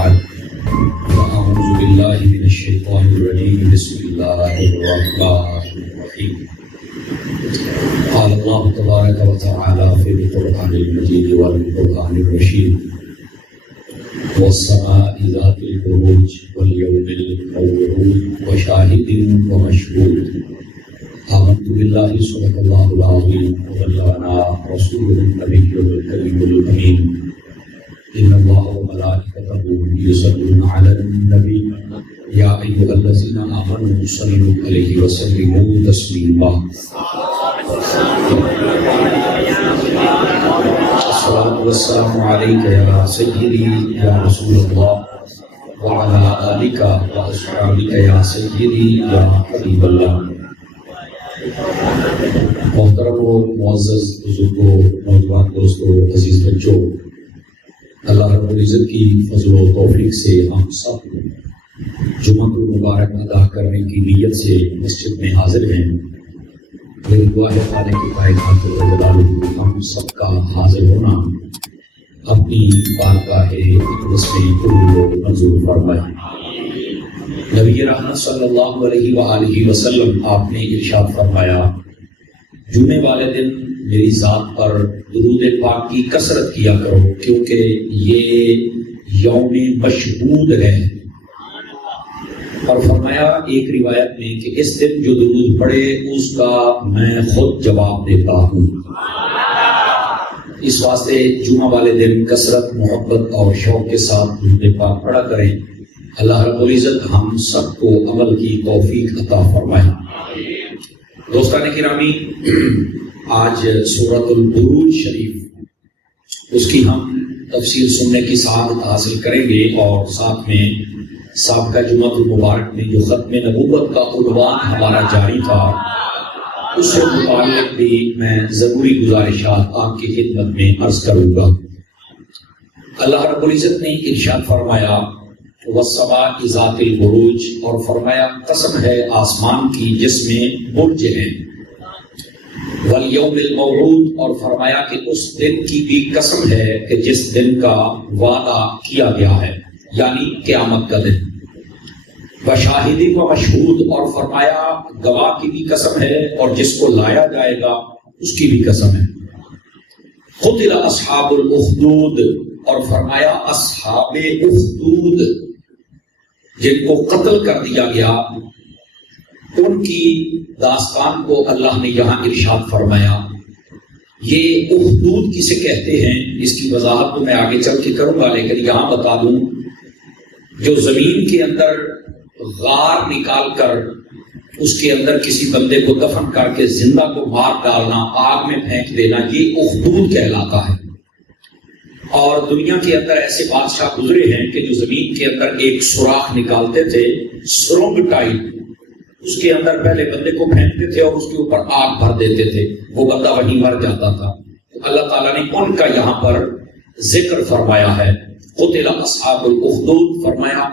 بعد فأعوذ بالله من الشيطان الرجيم بسم الله الرحمن الرحيم قال الله تبارك وتعالى في القرآن المجيد والقرآن الرشيد والسماء ذات البروج واليوم الموعود وشاهد ومشهود آمنت بالله صدق الله العظيم وبلغنا رسوله النبي الكريم الأمين إن الله وملائكته يصلون على النبي يا أيها الذين آمنوا صلوا عليه وسلموا تسليما الصلاة والسلام عليك يا سيدي يا رسول الله وعلى آلك وأصحابك يا سيدي يا حبيب الله. محترم و معزز بزرگوں، نوجوان دوستوں، عزیز بچوں، اللہ رب العزت کی فضل و توفیق سے ہم سب جمعہ المبارک ادا کرنے کی نیت سے مسجد میں حاضر ہیں. میری دعا ہے خالق کائنات جلالہ ہم سب کا حاضر ہونا اپنی بارگاہ اقدس میں قبول و منظور فرمائے. نبی رحمت صلی اللہ علیہ وآلہ وسلم آپ نے ارشاد فرمایا، جمعے والے دن میری ذات پر درود پاک کی کثرت کیا کرو کیونکہ یہ یوم مشہود ہے. اور فرمایا ایک روایت میں کہ اس دن جو درود پڑھے اس کا میں خود جواب دیتا ہوں. اس واسطے جمعہ والے دن کثرت، محبت اور شوق کے ساتھ درود پاک پڑھا کریں. اللہ رب العزت ہم سب کو عمل کی توفیق عطا فرمائے. دوستان گرامی، آج سورۃ البروج شریف اس کی ہم تفسیر سننے کی سعادت حاصل کریں گے اور ساتھ میں سابقہ جمعہ المبارک میں جو ختم نبوت کا عنوان ہمارا جاری تھا اس سے متعلق بھی میں ضروری گزارشات آپ کی خدمت میں عرض کروں گا. اللہ رب العزت نے ارشاد فرمایا والسماء ذات البروج، اور فرمایا قسم ہے آسمان کی جس میں برج ہیں، والیوم الموعود، اور فرمایا کہ اس دن کی بھی قسم ہے کہ جس دن کا وعدہ کیا گیا ہے یعنی قیامت کا دن، وشاہد و مشہود، اور فرمایا گواہ کی بھی قسم ہے اور جس کو لایا جائے گا اس کی بھی قسم ہے. قتل اصحاب الاخدود، اور فرمایا اصحاب اخدود جن کو قتل کر دیا گیا ان کی داستان کو اللہ نے یہاں ارشاد فرمایا. یہ اخدود کسے کہتے ہیں اس کی وضاحت تو میں آگے چل کے کروں گا، لیکن یہاں بتا دوں جو زمین کے اندر غار نکال کر اس کے اندر کسی بندے کو دفن کر کے زندہ کو مار ڈالنا، آگ میں پھینک دینا، یہ اخدود کہلاتا ہے. اور دنیا کے اندر ایسے بادشاہ گزرے ہیں کہ جو زمین کے اندر ایک سوراخ نکالتے تھے، سرنگ ٹائپ، اس کے اندر پہلے بندے کو پھینکتے تھے اور اس کے اوپر آگ بھر دیتے تھے، وہ بندہ وہیں مر جاتا تھا. تو اللہ تعالیٰ نے ان کا یہاں پر ذکر فرمایا ہے. قتل اصحاب الاخدود، فرمایا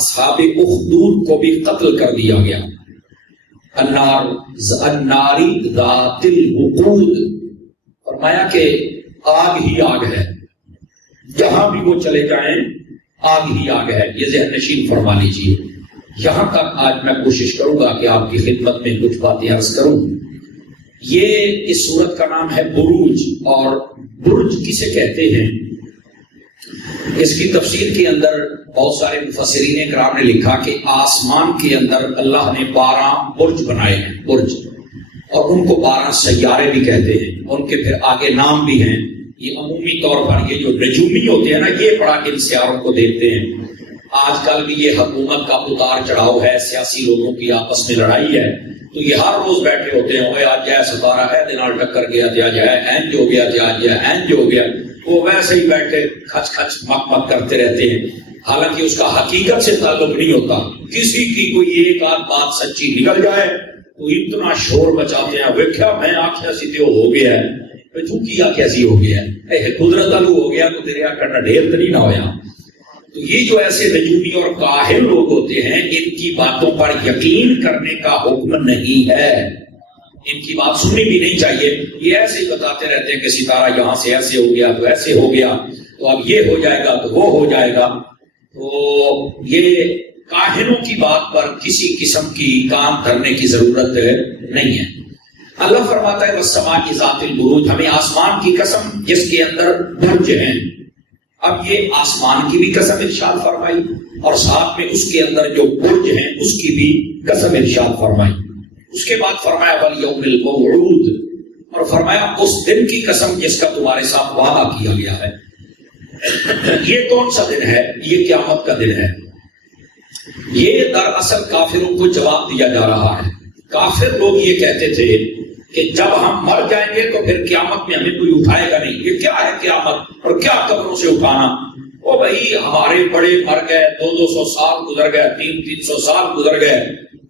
اصحاب اخدود کو بھی قتل کر دیا گیا. الناری ذات الوقود، فرمایا کہ آگ ہی آگ ہے، جہاں بھی وہ چلے جائیں آگ ہی آگ ہے. یہ ذہن نشین فرما لیجیے. یہاں تک آج میں کوشش کروں گا کہ آپ کی خدمت میں کچھ باتیں عرض کروں. یہ اس سورت کا نام ہے بروج، اور برج کسے کہتے ہیں اس کی تفسیر کے اندر بہت سارے مفسرین کرام نے لکھا کہ آسمان کے اندر اللہ نے 12 برج بنائے ہیں، برج، اور ان کو 12 سیارے بھی کہتے ہیں. ان کے پھر آگے نام بھی ہیں. یہ عمومی طور پر یہ جو نجومی ہوتے ہیں نا، یہ پڑھا کے ان سیاروں کو دیکھتے ہیں. آج کل بھی یہ حکومت کا اتار چڑھاؤ ہے، سیاسی لوگوں کی آپس میں لڑائی ہے، تو یہ ہر روز بیٹھے ہوتے ہیں، اوے آج جائے ستارہ ہے دنال ٹکر گیا تھا، آج ہے اینج ہو گیا تھا، آج ہے اینج ہو گیا. وہ ویسے ہی بیٹھے کھچ کھچ مک مک کرتے رہتے ہیں، حالانکہ اس کا حقیقت سے تعلق نہیں ہوتا. کسی کی کوئی ایک آدھ بات سچی نکل جائے تو اتنا شور مچاتے ہیں، ویکھیا میں آخیا سی تے ہو گیا ہے، تو کی آخیا سی ہو گیا ہے، قدرت آلو ہو گیا تو تیرے آخر ڈھیر تو نہیں نہ ہویا. تو یہ جو ایسے نجومی اور کاہل لوگ ہوتے ہیں، ان کی باتوں پر یقین کرنے کا حکم نہیں ہے، ان کی بات سننی بھی نہیں چاہیے. یہ ایسے ہی بتاتے رہتے ہیں کہ ستارہ یہاں سے ایسے ہو گیا تو ایسے ہو گیا، تو اب یہ ہو جائے گا تو وہ ہو جائے گا. تو یہ کاہنوں کی بات پر کسی قسم کی کام کرنے کی ضرورت نہیں ہے۔ اللہ فرماتا ہے والسماء ذات البروج، ہمیں آسمان کی قسم جس کے اندر برج ہیں۔ اب یہ آسمان کی بھی قسم ارشاد فرمائی اور ساتھ میں اس کے اندر جو برج ہیں اس کی بھی قسم ارشاد فرمائی۔ اس کے بعد فرمایا والیوم الموعود، اور فرمایا اس دن کی قسم جس کا تمہارے ساتھ وعدہ کیا گیا ہے۔ یہ کون سا دن ہے؟ یہ قیامت کا دن ہے۔ یہ دراصل کافروں کو جواب دیا جا رہا ہے۔ کافر لوگ یہ کہتے تھے کہ جب ہم مر جائیں گے تو پھر قیامت میں ہمیں کوئی اٹھائے گا نہیں، یہ کیا ہے قیامت اور کیا قبروں سے اٹھانا؟ او بھائی ہمارے بڑے مر گئے، 200 سال گزر گئے، 300 سال گزر گئے،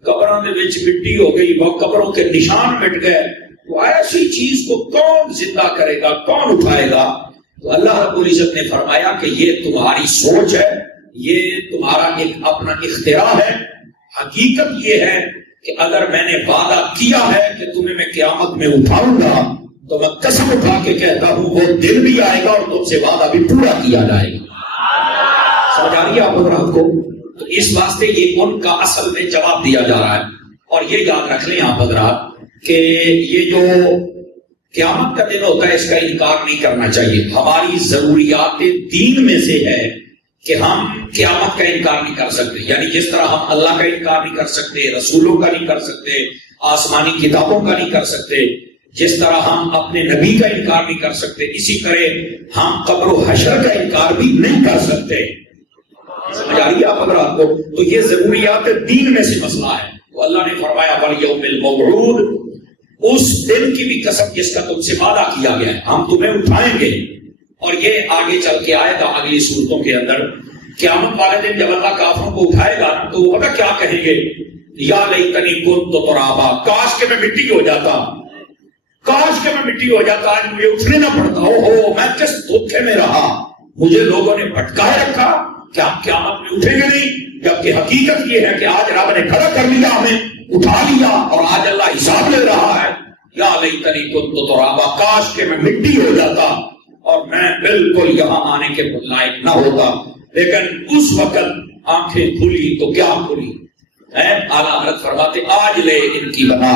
قبروں میں مٹی ہو گئی، وہ قبروں کے نشان مٹ گئے، تو ایسی چیز کو کون زندہ کرے گا، کون اٹھائے گا؟ تو اللہ رب العزت نے فرمایا کہ یہ تمہاری سوچ ہے، یہ تمہارا ایک اپنا اختراع ہے۔ حقیقت یہ ہے کہ اگر میں نے وعدہ کیا ہے کہ تمہیں میں قیامت میں اٹھاؤں گا تو میں قسم اٹھا کے کہتا ہوں وہ دن بھی آئے گا اور تم سے وعدہ بھی پورا کیا جائے گا۔ سمجھ آ رہی ہے آپ حضرات کو؟ تو اس واسطے یہ ان کا اصل میں جواب دیا جا رہا ہے۔ اور یہ یاد رکھ لیں آپ حضرات کہ یہ جو قیامت کا دن ہوتا ہے اس کا انکار نہیں کرنا چاہیے۔ ہماری ضروریات دین میں سے ہے کہ ہم قیامت کا انکار نہیں کر سکتے، یعنی جس طرح ہم اللہ کا انکار نہیں کر سکتے، رسولوں کا نہیں کر سکتے، آسمانی کتابوں کا نہیں کر سکتے، جس طرح ہم اپنے نبی کا انکار نہیں کر سکتے، اسی طرح ہم قبر و حشر کا انکار بھی نہیں کر سکتے۔ سمجھ آ رہی ہے آپ حضرات کو؟ تو یہ ضروریات دین میں سے مسئلہ ہے۔ تو اللہ نے فرمایا والیوم الموعود، اس دن کی بھی قسم جس کا تم سے وعدہ کیا گیا ہے، ہم تمہیں اٹھائیں گے۔ اور یہ آگے چل کے آئے گا اگلی صورتوں کے اندر، قیامت والے دن جب اللہ کافروں کو اٹھائے گا تو وہ پتہ کیا کہیں گے؟ یا لیتنی کنت ترابا، کاش کہ میں مٹی ہو جاتا، کاش کہ میں مٹی ہو جاتا، آج مجھے اٹھنے نہ پڑتا، ہو میں کس دھوکے میں رہا، مجھے لوگوں نے بھٹکائے رکھا کہ ہم قیامت میں اٹھیں گے نہیں، جبکہ حقیقت یہ ہے کہ آج رب نے کھڑا کر لیا، ہمیں اٹھا لیا اور آج اللہ حساب لے رہا ہے۔ یا لیتنی کنت ترابا، کاش کہ میں مٹی ہو جاتا اور میں بالکل یہاں آنے کے لائق نہ ہوتا۔ لیکن اس وقت آنکھیں کھلی تو کیا کھلی؟ اعلیٰ حضرت فرماتے آج لے ان کی بنا،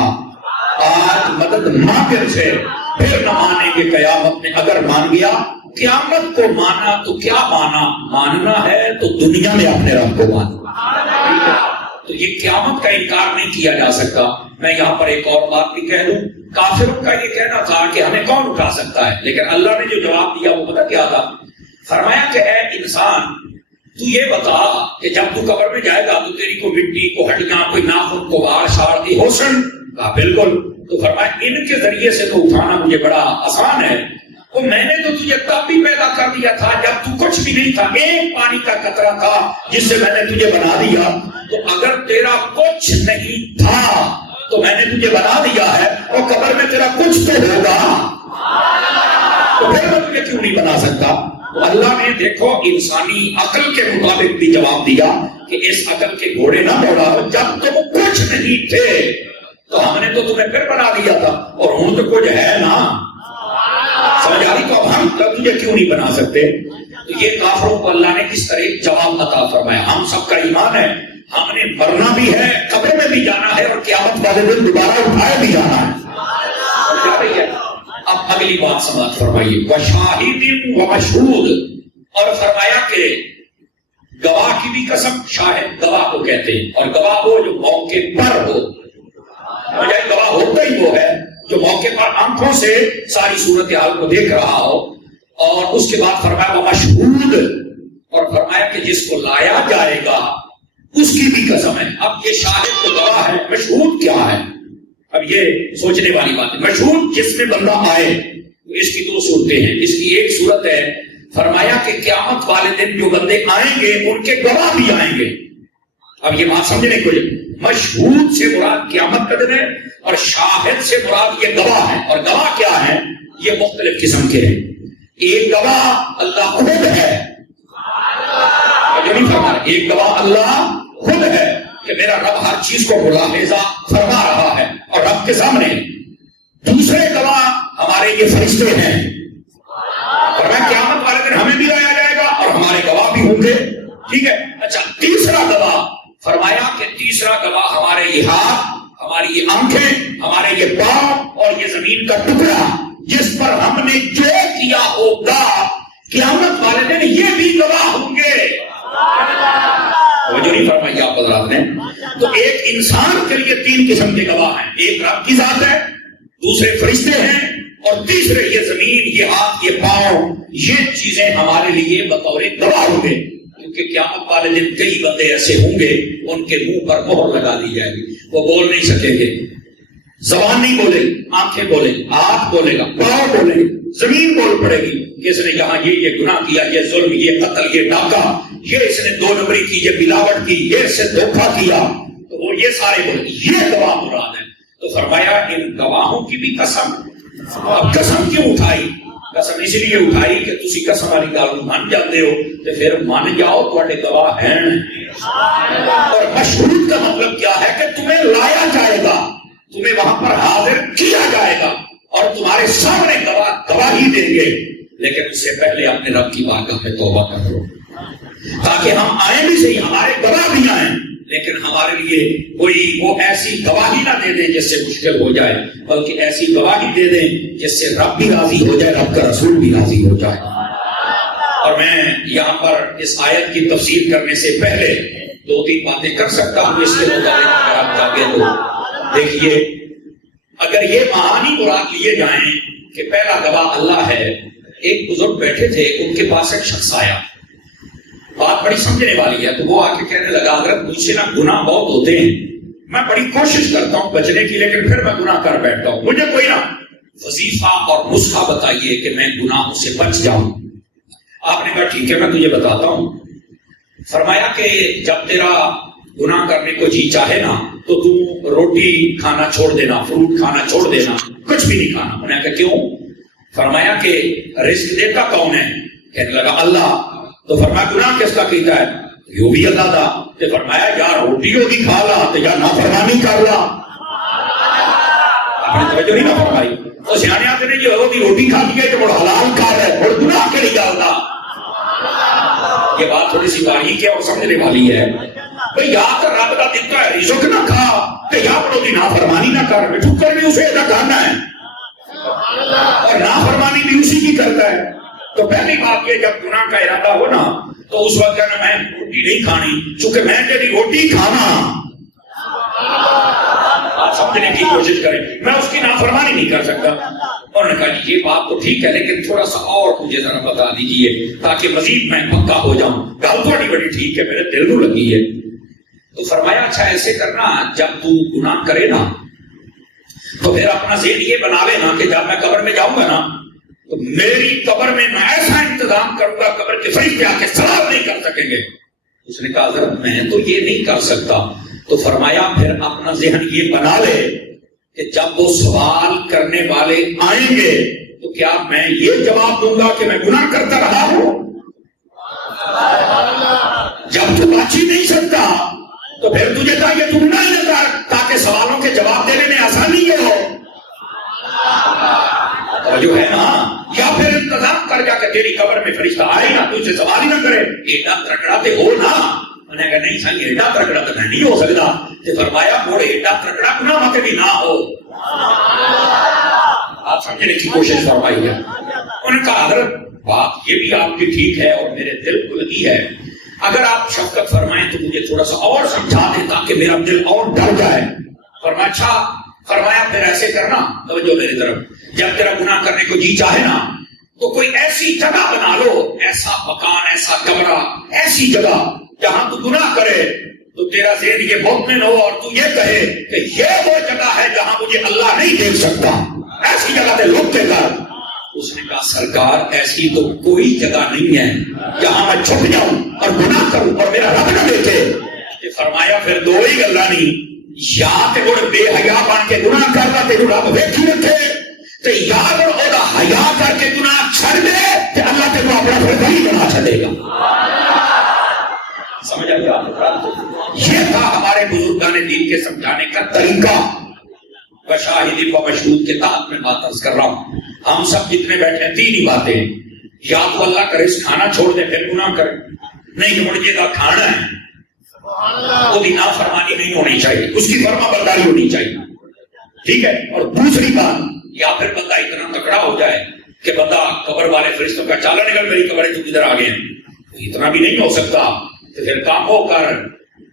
آج مدد ماکر سے، پھر نہ مانے گے قیامت میں۔ اگر مان گیا قیامت کو مانا تو کیا مانا؟ ماننا ہے تو دنیا میں اپنے رب کو مانا۔ تو یہ قیامت کا انکار نہیں کیا جا سکتا۔ میں یہاں پر ایک اور بات بھی کہہ دوں، کافروں کا یہ کہنا تھا کہ ہمیں کون اٹھا سکتا ہے، لیکن اللہ نے جو جواب دیا وہ پتہ کیا تھا؟ فرمایا کہ اے انسان تو یہ بتا کہ جب تو قبر میں جائے گا تو تیری کو مٹی کو ہڈیاں کوئی ناخن کو وار شاڑ دی حسن کہا بالکل۔ تو فرمایا ان کے ذریعے سے تو اٹھانا مجھے بڑا آسان ہے، وہ میں نے تو تجھے تب بھی پیدا کر دیا تھا جب تو کچھ بھی نہیں تھا، ایک پانی کا قطرہ تھا جس سے میں نے تجھے بنا دیا۔ تو اگر تیرا کچھ نہیں تھا تو میں نے تجھے بنا دیا ہے، اور قبر میں تیرا کچھ تو ہوگا، تو پھر میں تجھے کیوں نہیں بنا سکتا؟ تو اللہ نے دیکھو انسانی عقل کے مطابق بھی جواب دیا کہ اس عقل کے گھوڑے نہ دوڑاؤ، جب تم کچھ نہیں تھے تو ہم نے تو تمہیں پھر بنا دیا تھا، اور ہوں تو کچھ ہے نا، سمجھ آ رہی؟ تو اب ہم تجھے کیوں نہیں بنا سکتے؟ تو یہ کافروں کو اللہ نے اس طرح جواب عطا فرمایا۔ ہم سب کا ایمان ہے، ہم نے مرنا بھی ہے، قبر میں بھی جانا ہے، اور قیامت والے دن دوبارہ اٹھائے بھی جانا ہے۔ سمجھ آ رہی ہے؟ اب اگلی بات سماعت فرمائیے، وَشَاهِدٍ وَمَشْهُودٍ، اور فرمایا کہ گواہ کی بھی قسم، شاہد گواہ کو کہتے ہیں، اور گواہ وہ جو موقع پر ہو، گواہ ہوتا ہی وہ ہے جو موقع پر آنکھوں سے ساری صورتحال کو دیکھ رہا ہو۔ اور اس کے بعد فرمایا وَمَشْهُودٍ، اور فرمایا کہ جس کو لایا جائے گا اس کی بھی قسم ہے۔ اب یہ شاہد تو گواہ ہے، مشہود کیا ہے؟ اب یہ سوچنے والی بات ہے۔ مشہود جس میں بندہ آئے، اس کی دو صورتیں ہیں۔ اس کی ایک صورت ہے فرمایا کہ قیامت والے دن جو بندے آئیں گے ان کے گواہ بھی آئیں گے۔ اب یہ بات سمجھنے کو، مشہود سے مراد قیامت کا دن ہے، اور شاہد سے مراد یہ گواہ ہے۔ اور گواہ کیا ہے؟ یہ مختلف قسم کے ہیں۔ ایک گواہ اللہ خود ہے، ایک گواہ اللہ خود ہے کہ میرا رب ہر چیز کو ملاحظہ فرما رہا ہے اور رب کے سامنے۔ دوسرے گواہ ہمارے یہ فرشتے ہیں، اور قیامت والے دن ہمیں بھی لایا جائے گا اور ہمارے گواہ بھی ہوں گے۔ ٹھیک ہے. اچھا تیسرا گواہ فرمایا کہ تیسرا گواہ ہمارے یہ ہاتھ، ہماری یہ آنکھیں، ہمارے یہ پاؤں اور یہ زمین کا ٹکڑا جس پر ہم نے جو کیا ہوگا قیامت والے دن یہ بھی گواہ ہوں گے. توجہ نہیں فرمائی آپ حضرات نے. تو ایک انسان کے لیے تین قسم کے گواہ ہیں. ایک رب کی ذات ہے، دوسرے فرشتے ہیں، اور تیسرے یہ زمین، یہ ہاتھ، یہ پاؤں، یہ چیزیں ہمارے لیے بطور گواہ ہوں گے. کیونکہ قیامت والے دن کئی بندے ایسے ہوں گے ان کے منہ پر مہر لگا دی جائے گی، وہ بول نہیں سکیں گے. زبان نہیں بولے گی، آنکھیں بولے گی، ہاتھ بولے گا، پاؤں بولے گی، زمین بول پڑے گی کہ اس نے یہاں یہ گناہ کیا، یہ ظلم، یہ قتل، یہ ڈاکہ، یہ اس نے 2 نمبری کی، یہ ملاوٹ کی، یہ اس سے دھوکہ کیا، تو وہ یہ سارے بولے گی. یہ گواہ مراد ہے. تو فرمایا ان گواہوں کی بھی قسم. اب قسم کیوں اٹھائی؟ قسم اس لیے اٹھائی کہ تسی قسم والی گل مان جاتے ہو تو پھر مان جاؤ تواڈے گواہ ہیں. اور مشہود کا مطلب کیا ہے کہ تمہیں لایا جائے گا، تمہیں وہاں پر حاضر کیا جائے گا اور تمہارے سامنے گواہی دیں گے. لیکن اس سے پہلے اپنے رب کی بارگاہ میں توبہ کر لو تاکہ ہم آئیں بھی صحیح، ہمارے گواہ بھی آئیں، لیکن ہمارے لیے کوئی وہ ایسی گواہی نہ دے دیں جس سے مشکل ہو جائے، بلکہ ایسی گواہی دے دیں جس سے رب بھی راضی ہو جائے، رب کا رسول بھی راضی ہو جائے. اور میں یہاں پر اس آیت کی تفسیر کرنے سے پہلے 2-3 باتیں کر سکتا ہوں اس کے مطابق. اگر آپ چاہتے تو دیکھیے، اگر یہ معانی مراد لیے جائیں کہ پہلا گواہ اللہ ہے. ایک بزرگ بیٹھے تھے، ان کے پاس ایک شخص آیا، بات بڑی سمجھنے والی ہے. تو وہ آ کے کہنے لگا حضرت مجھ سے نا گناہ بہت ہوتے ہیں، میں بڑی کوشش کرتا ہوں بچنے کی، لیکن پھر میں گناہ کر بیٹھتا ہوں. مجھے کوئی نا وظیفہ اور نسخہ بتائیے کہ میں گناہوں سے بچ جاؤں. آپ نے کہا ٹھیک ہے میں تجھے بتاتا ہوں. فرمایا کہ جب تیرا گناہ کرنے کو جی چاہے نا تو تم روٹی کھانا چھوڑ دینا، فروٹ کھانا چھوڑ دینا، کچھ بھی نہیں کھانا. انہوں نے کہا کیوں؟ فرمایا کہ رزق دیتا کون ہے؟ کہنے لگا اللہ. تو فرمایا گناہ کس کا کیتا ہے؟ یوں بھی اللہ دا. تو فرمایا یا روٹی ہوگی کھا لا تو یا نافرمانی کر لا. آپ نے توجہ نہیں نہ فرمائی. تو سیانے آتے نے جو روٹی کھا دی ہے تو بڑا حلال کھا رہا ہے، اور گناہ کے لیے اللہ. یہ بات تھوڑی سی باریک ہے اور سمجھنے والی ہے. بھئی یا تو رب کا دیتا ہے رزق نہ کھا تو یا پر دی نافرمانی نہ کر. ٹھکر بھی اسے ادا کرنا ہے اور نافرمانی بھی اسی کی کرتا ہے. تو پہلی بات یہ جب گناہ کا ارادہ ہو نا تو اس وقت کہنا میں روٹی نہیں کھانی، چونکہ میں تیری روٹی کھانا. آپ سمجھنے کی کوشش کریں، میں اس کی نافرمانی نہیں کر سکتا. انہوں نے کہا یہ بات تو ٹھیک ہے لیکن تھوڑا سا اور مجھے ذرا بتا دیجئے تاکہ مزید میں پکا ہو جاؤں. گل تھوڑی بڑی ٹھیک ہے، میرے دل کو لگی ہے. تو فرمایا اچھا ایسے کرنا، جب تو گناہ کرے نا تو پھر اپنا ذہن یہ بناوے نا کہ جب میں قبر میں جاؤں گا نا تو میری قبر میں ایسا انتظام کروں گا قبر کے فرشتے آ کے سوال نہیں کر سکیں گے. اس نے کہا حضرت میں تو یہ نہیں کر سکتا. تو فرمایا پھر اپنا ذہن یہ بنا لے کہ جب وہ سوال کرنے والے آئیں گے تو کیا میں یہ جواب دوں گا کہ میں گناہ کرتا رہا ہوں؟ جب تو بچ ہی نہیں سکتا تو پھر تجھے چاہیے تو گناہ نہ کر تاکہ سوالوں کے جواب دینے میں آسانی ہو. جو ہے نا، یا پھر انتظام کر جا کہ تیری قبر میں فرشتہ آئے نا تو اسے سوال ہی نہ کرے ایڈا ترکڑا تے ہو نا. میں نے کہا نہیں سائیں ایڈا ترکڑا تو میں نہیں ہو سکتا. تو فرمایا موڑے ایڈا ترکڑا گناہ مت بھی نہ ہو. آپ سمجھنے کی کوشش فرمائی ہے. انہوں نے کہا حضرت بات یہ بھی آپ کی ٹھیک ہے اور میرے دل کو لگی ہے، اگر آپ شفقت فرمائیں تو مجھے تھوڑا سا اور سمجھا دیں تاکہ میرا دل اور ڈر جائے. فرمایا اچھا. فرمایا پھر ایسے کرنا، توجہ میری طرف، جب تیرا گناہ کرنے کو جی چاہے نا تو کوئی ایسی جگہ بنا لو، ایسا مکان، ایسا کمرہ، ایسی جگہ جہاں تو گناہ کرے تو تیرا ذہن یہ مطمئن ہو اور تو یہ کہے کہ یہ وہ جگہ ہے جہاں مجھے اللہ نہیں دیکھ سکتا. ایسی جگہ تے لوگ کے کر. اس نے کہا سرکار ایسی تو کوئی جگہ نہیں ہے جہاں میں چھپ جاؤں اور گناہ کروں اور میرا رب نہ دیکھے. فرمایا پھر دو ہی گلاں نہیں، یا تے گڑ بے حیا بن کے گناہ کرنا تے رب ویکھی رکھے، تے یا گڑ اودا حیا کر کے گناہ چھڑ دے تے اللہ تے کو اپنا فرزند بنا چھڑے گا. سمجھ آیا؟ یہ تھا ہمارے بزرگان دین کے سمجھانے کا طریقہ. بشاہدی و مشہود کے تحت میں بات عرض کر رہا ہوں. ہم سب جتنے بیٹھے ہیں تین ہی باتیں، یا تو اللہ کا رزق کھانا چھوڑ دے پھر گناہ کرے، نہیں مجھے کا کھانا ہے وہ بھی نافرمانی نہیں ہونی چاہیے، اس کی فرما برداری ہونی چاہیے، ٹھیک ہے۔ اور دوسری بات، یا پھر بندہ اتنا تکڑا ہو جائے کہ بندہ قبر والے فرشتوں کا چالا نکل میری قبر ہے تو کدھر آ گئے ہیں، اتنا بھی نہیں ہو سکتا، تو پھر کام ہو کر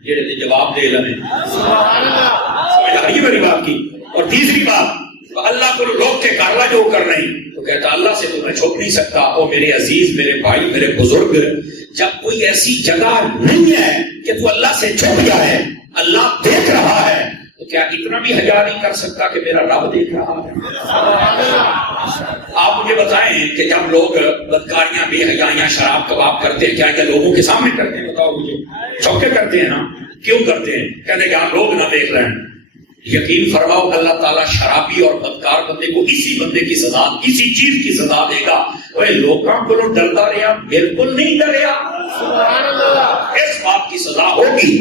یہ جواب دے لیں، سمجھ آ رہی ہے میری بات کی۔ اور تیسری بات، اللہ کو روک کے کارلا جو کر رہے ہیں تو کہتا اللہ سے تو میں چھپ نہیں سکتا۔ او میرے عزیز، میرے بھائی، میرے بزرگ، جب کوئی ایسی جگہ نہیں ہے کہ تو اللہ سے چھپ گیا ہے، اللہ دیکھ رہا ہے، تو کیا اتنا بھی حیا نہیں کر سکتا کہ میرا رب دیکھ رہا ہے؟ آپ مجھے بتائیں کہ جب لوگ بدکاریاں، بے حیائیاں، شراب کباب کرتے ہیں، کیا یہ لوگوں کے سامنے کرتے ہیں؟ بتاؤ مجھے، چھپ کے کرتے ہیں نا؟ کیوں کرتے ہیں؟ کہتے ہیں کہ آپ لوگ نہ دیکھ رہے ہیں۔ یقین فرماؤ اللہ تعالیٰ شرابی اور بدکار بندے کو اسی بندے کی سزا، اسی چیز کی سزا دے گا۔ وہ لوگوں کو ڈرتا رہا، بالکل نہیں ڈریا، اس بات کی سزا ہوگی،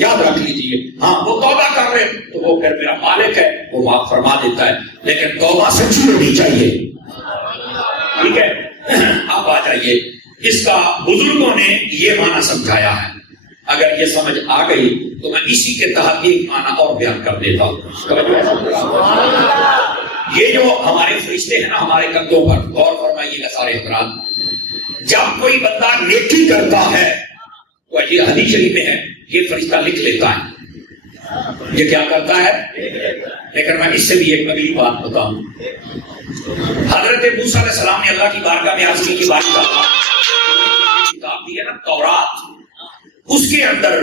یاد رکھ لیجیے۔ ہاں وہ توبہ کر رہے تو وہ پھر میرا مالک ہے، وہ معاف فرما دیتا ہے، لیکن توبہ سچی ہونی چاہیے، ٹھیک ہے۔ اب آ جائیے، اس کا بزرگوں نے یہ معنی سمجھایا ہے، اگر یہ سمجھ آ گئی تو میں اسی کے تحت ایک معنی اور بیان کر دیتا ہوں۔ یہ جو ہمارے فرشتے ہیں نا ہمارے کندھوں پر، غور فرمائیے گا سارے حضرات، جب کوئی بندہ نیکی کرتا ہے تو یہ حدیث شریف میں ہے، یہ فرشتہ لکھ لیتا ہے۔ یہ کیا کرتا ہے؟ لیکن میں اس سے بھی ایک اگلی بات بتاؤں۔ حضرت موسیٰ علیہ السلام نے اللہ کی بارگاہ میں عرض کی کہ باری تعالیٰ کتاب دی ہے نا تورات، اس کے اندر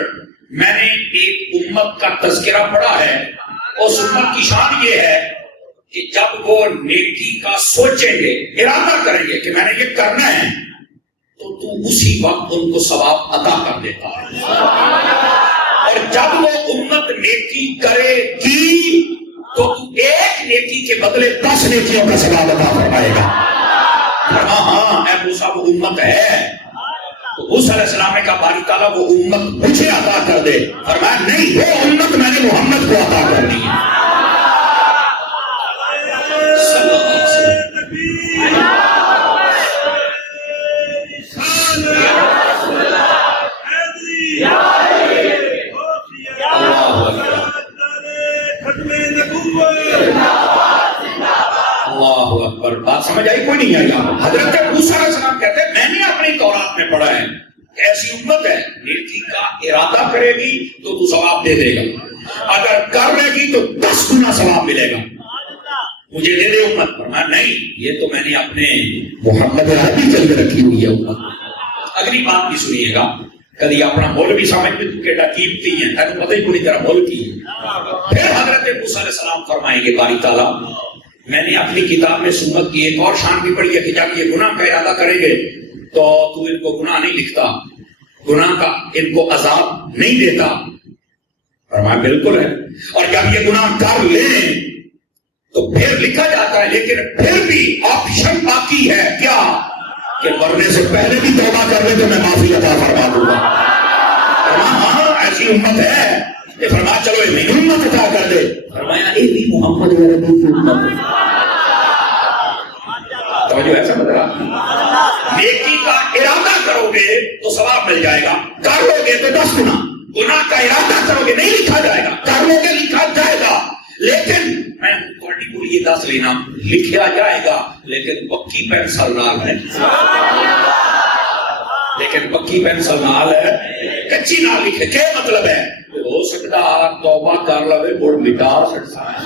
میں نے ایک امت کا تذکرہ پڑھا ہے، اس امت کی شان یہ ہے کہ جب وہ نیکی کا سوچیں گے، ارادہ کریں گے کہ میں نے یہ کرنا ہے، تو تو اسی وقت ان کو ثواب عطا کر دیتا ہے، اور جب وہ امت نیکی کرے گی تو تو ایک نیکی کے بدلے 10 نیکیوں کا ثواب عطا فرمائے گا۔ ہاں اے موسیٰ وہ امت ہے، تو موسیٰ علیہ السلام نے کہا باری تعالیٰ وہ امت مجھے عطا کر دے، فرمایا نہیں، وہ امت میں نے محمد کو عطا کرنی ہے صلی اللہ علیہ وسلم۔ اللہ اکبر، بات سمجھ آئی کوئی نہیں آئی؟ حضرت موسیٰ علیہ السلام کہتے ہیں میں نے اپنی تورات میں پڑھا ہے ایسی امت ہے نیکی کا ارادہ کرے گی تو تو ثواب دے دے گا، اگر کر لے گی تو 10 گنا ثواب ملے گا، مجھے دے دے امت پر۔ میں نہیں، یہ تو میں نے اپنے محمد عربی چل کے رکھی ہوئی ہے امت۔ اگلی بات بھی سنیے گا، کبھی اپنا مول بھی سمجھ میں تو کیڑا قیمتی ہے، تینوں پتہ ہی پوری طرح مول کی ہے۔ پھر حضرت موسیٰ علیہ السلام فرمائیں گے باری تعالیٰ میں نے اپنی کتاب میں سنت کی ایک اور شان بھی پڑھی ہے کہ جب یہ گناہ کا ارادہ کریں گے تو ان کو گناہ نہیں لکھتا، گناہ کا ان کو عذاب نہیں دیتا، فرمایا بالکل ہے، اور جب یہ گناہ کر لیں تو پھر لکھا جاتا ہے، لیکن پھر بھی آپشن باقی ہے کیا کہ مرنے سے پہلے بھی توبہ کر لے تو میں معافی عطا فرما دوں گا۔ ہاں ایسی امت ہے، یہ فرمایا چلو یہ میری امت عطا کر دے، فرمایا یہ بھی محمد عربی کی امت ہے۔ توجہ ایسا بدلا، نیکی کا ارادہ کرو گے تو ثواب مل جائے گا، کر لو گے تو 10 گنا، گناہ کا ارادہ کرو گے نہیں لکھا جائے گا، کر لو گے لکھا جائے گا، لیکن میں تھوڑی پوری یہ دس لینا لکھا جائے گا لیکن پکی پینسل نال ہے، لیکن پکی پینسل نال ہے، کچی نال لکھے، کیا مطلب ہے؟ ہو سکتا توبہ کر لوے مڑ مٹا سکتا ہے۔